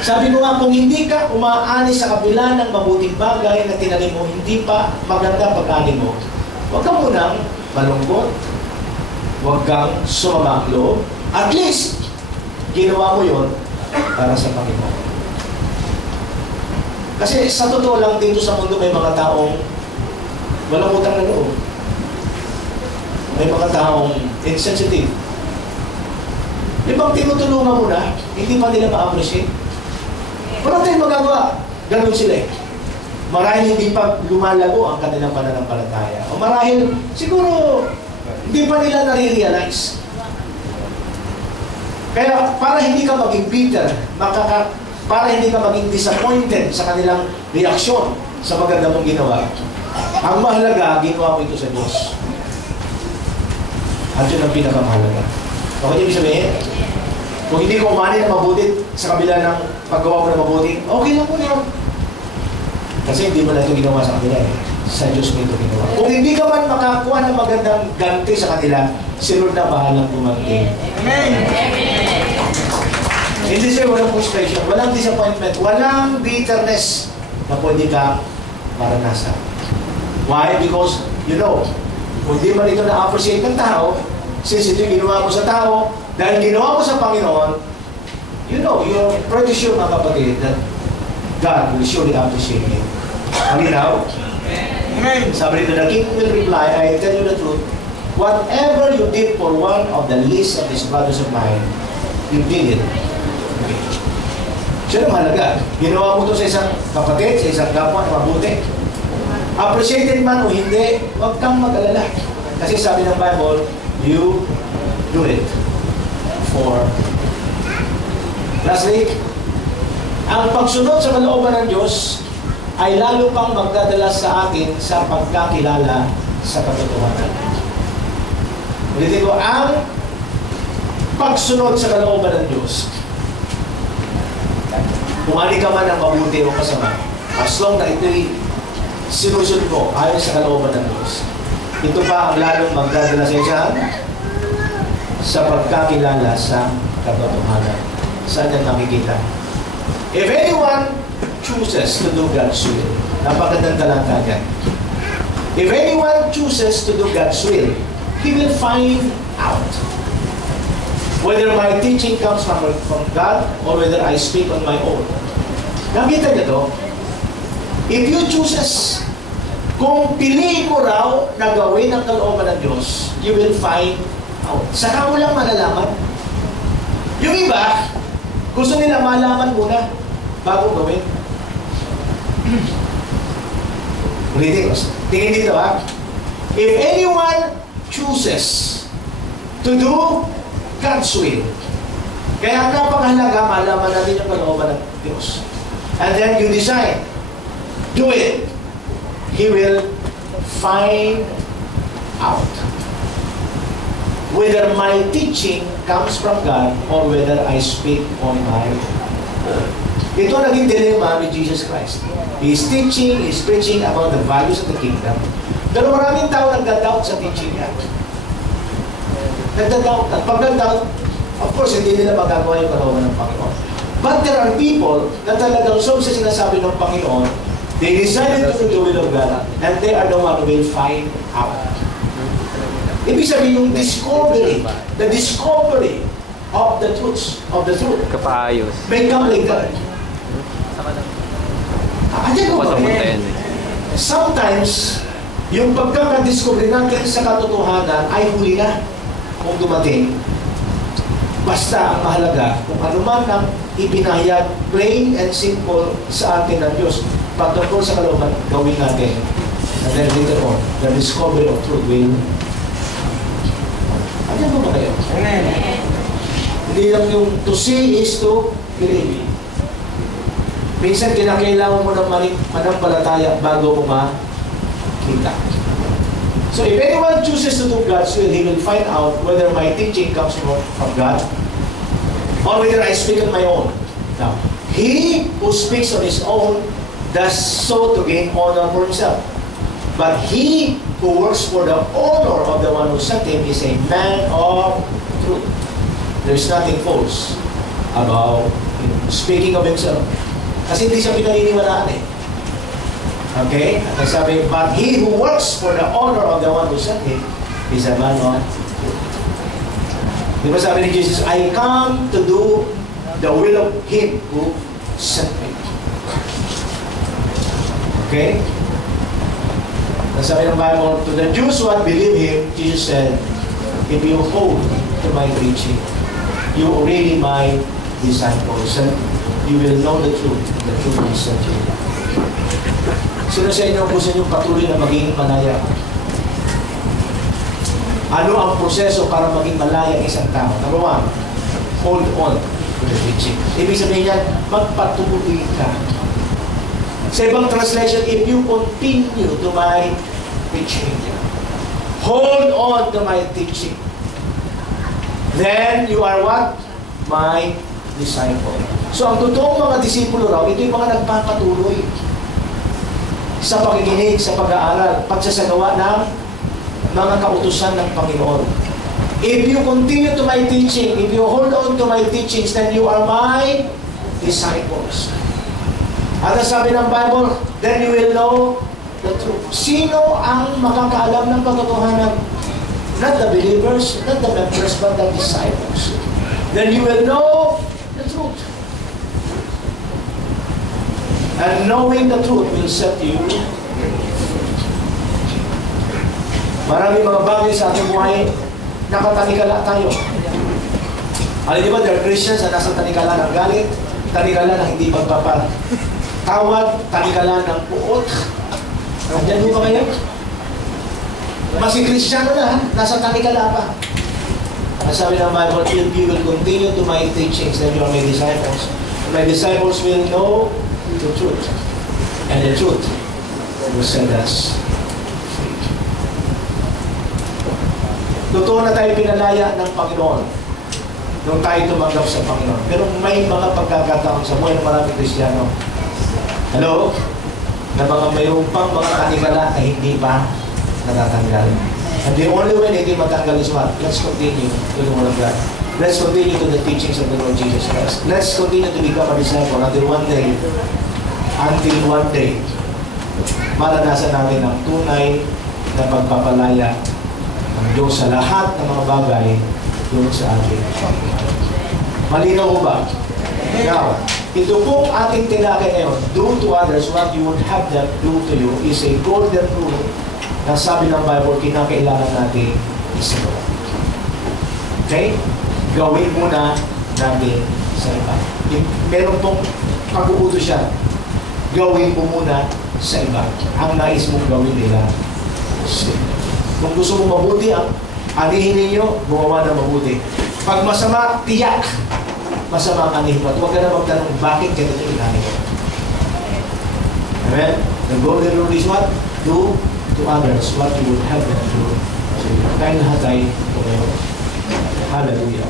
sabi ko nga, kung hindi ka umaani sa kabila ng mabuting bagay na tinanim mo, hindi pa maganda pag-ani mo, huwag ka munang malungkot, huwag kang sumama ang loob. At least, ginawa mo yon para sa Panginoon. Kasi sa totoo lang, dito sa mundo may mga taong walang utang na loob. May mga taong insensitive. Ibang tinutulungan mo na, hindi pa nila ma-appreciate. Wala tayong magagawa. Ganun sila eh. Marahil hindi pa lumalago ang kanilang pananampalataya. O marahil, siguro, hindi pa nila nare-realize. Kaya para hindi ka maging bitter, para hindi ka maging disappointed sa kanilang reaksyon sa maganda mong ginawa, ang mahalaga, ginawa mo ito sa Diyos. At yun ang pinakamahalaga. Bakit ibig sabihin? Kung hindi ko umani na mabuti sa kabila ng paggawa mo na mabuti, okay lang po na yun. Kasi hindi mo na ito ginawa sa kanila eh. Sa Diyos mo ito ginawa. Kung hindi ka man makakuha ng magandang ganti sa kanila, si Lord na bahalang gumanti. Amen! Hindi siya walang frustration, walang disappointment, walang bitterness na pwede ka maranasan. Why? Because, you know, kung di man ito na-appreciate ng tao, since ito ginawa mo sa tao, dahil ginawa mo sa Panginoon, you know, you're pretty sure, mga kapatid, that God will surely appreciate it. Malinaw? Amen. Sabi nito, the king will reply, I tell you the truth, whatever you did for one of the least of these brothers of mine, you did it. Okay. Siya na mahalaga. Ginawa mo ito sa isang kapatid, sa isang kapwa na mabuti. Appreciated man o hindi, huwag kang mag-alala. Kasi sabi ng Bible, you do it for. Lastly, ang pagsunod sa kalooban ng Diyos ay lalo pang magdadala sa atin sa pagkakilala sa katotohanan. Ulitin ko, ang pagsunod sa kalooban ng Diyos, kung ani ka man ang mabuti o masama, as long na ito'y sinusunod mo ayon sa kalooban ng Diyos, ito pa ang lalong magdadala sa isyan sa pagkakilala sa katotohanan. Saan yan makikita? If anyone chooses to do God's will, napakagandang talanta yan. If anyone chooses to do God's will, he will find out whether my teaching comes from God or whether I speak on my own. Nakita niyo to? If you chooses, kung piliin mo raw na gawin ang kalooban ng Diyos, you will find out. Saka mo lang malalaman. Yung iba, gusto nila malaman muna bago gawin. Ridiculous. Tingin dito ha. If anyone chooses to do God's will, kaya napakahalaga malaman natin yung kalooban ng Diyos. And then you decide, do it. He will find out whether my teaching comes from God or whether I speak on my own. Ito naging dilemma ni Jesus Christ. He is teaching, he is preaching about the values of the kingdom. Pero maraming tao nagda-doubt sa teaching niya. Nagda-doubt. At pag nag-doubt, of course, hindi nila magagawa yung kalooban ng Panginoon. But there are people na talagang so sa sinasabi ng Panginoon, they decided to do the will of God, and they are the one who will find out. Ibig sabihin yung discovery, the discovery of the truth, Kapaayos. may come later. Ayan ko ba? Sometimes, yung pagkakadiscovery natin sa katotohanan ay huli na kung dumating. Basta ang mahalaga, kung ano man ang ipinahayag, plain and simple sa atin ng Diyos, patungkol sa kalooban, gawin natin. And then later on, the discovery of truth will. Ayan mo ba kayo? Amen. Hindi lang yung to see is to believe. Minsan kinakailangan mo ng manampalataya bago mo makita. So if anyone chooses to do God's will, he will find out whether my teaching comes from God or whether I speak on my own. Now, he who speaks on his own does so to gain honor for himself. But he who works for the honor of the one who sent him is a man of truth. There's nothing false about him. Speaking of himself. Kasi hindi siya pinaniniwalaan eh. Okay? At sabi, but he who works for the honor of the one who sent him is a man of truth. Di ba sabi ni Jesus, I come to do the will of him who sent me. Okay? Nasabi ng Bible, to the Jews who had believed him, Jesus said, if you hold to my preaching, you are really my disciples, and you will know the truth will set you. Sino sa inyo gusto nyo patuloy na maging malaya? Ano ang proseso para maging malaya ang isang tao? Number one, hold on to the preaching. Ibig sabihin yan, magpatuloy ka. Sa ibang translation, if you continue to my preaching, hold on to my teaching, then you are what? My disciple. So ang totoong mga disipulo raw, ito yung mga nagpapatuloy sa pakikinig, sa pag-aaral, pagsasagawa ng mga kautusan ng Panginoon. If you continue to my teaching, if you hold on to my teachings, then you are my disciples. At sabi ng Bible, then you will know the truth. Sino ang makakaalam ng katotohanan? Not the believers, not the members, but the disciples. Then you will know the truth. And knowing the truth will set you free. Maraming mga bagay sa ating buhay, nakatanikala tayo. Alam niyo ba, there are Christians na nasa tanikala ng galit, tanikala ng hindi pagpapatawad, tanikala ng puot. Nandiyan mo ba kayo? Masing Kristiyano na, nasa tanikala pa. At sabi ng Bible, if you will continue to my teachings, then you are my disciples. My disciples will know the truth. And the truth will set us free. Totoo na tayo pinalaya ng Panginoon nung tayo tumanggap sa Panginoon. Pero may mga pagkakataon sa buhay ng maraming Kristiyano. Hello? Na mga mayroong pang mga kanikala na hindi pa natatanggal. And the only way na hindi matanggal is what? Let's continue to the Word of God. Let's continue to the teachings of the Lord Jesus Christ. Let's continue to become a disciple until one day, maranasan natin ang tunay na pagpapalaya ng Diyos sa lahat ng mga bagay doon sa ating Panginoon. Malinaw mo ba? Now, ito pong ating tinakay ngayon, do to others what you would have them do to you, is a golden rule na sabi ng Bible, kinakailangan natin isigaw. Okay? Gawin muna natin sa iba. Meron pong pag-uuto siya. Gawin mo muna sa iba. Ang nais mong gawin nila. Kung gusto mo mabuti, anihin ninyo, gumawa na mabuti. Pag masama, tiyak. Masama ang anihin mo. At huwag ka na magtanong, bakit ganito inahin mo? Amen? The golden rule is what? Do to others what you would have them do. So, tayo lahat ay Hallelujah.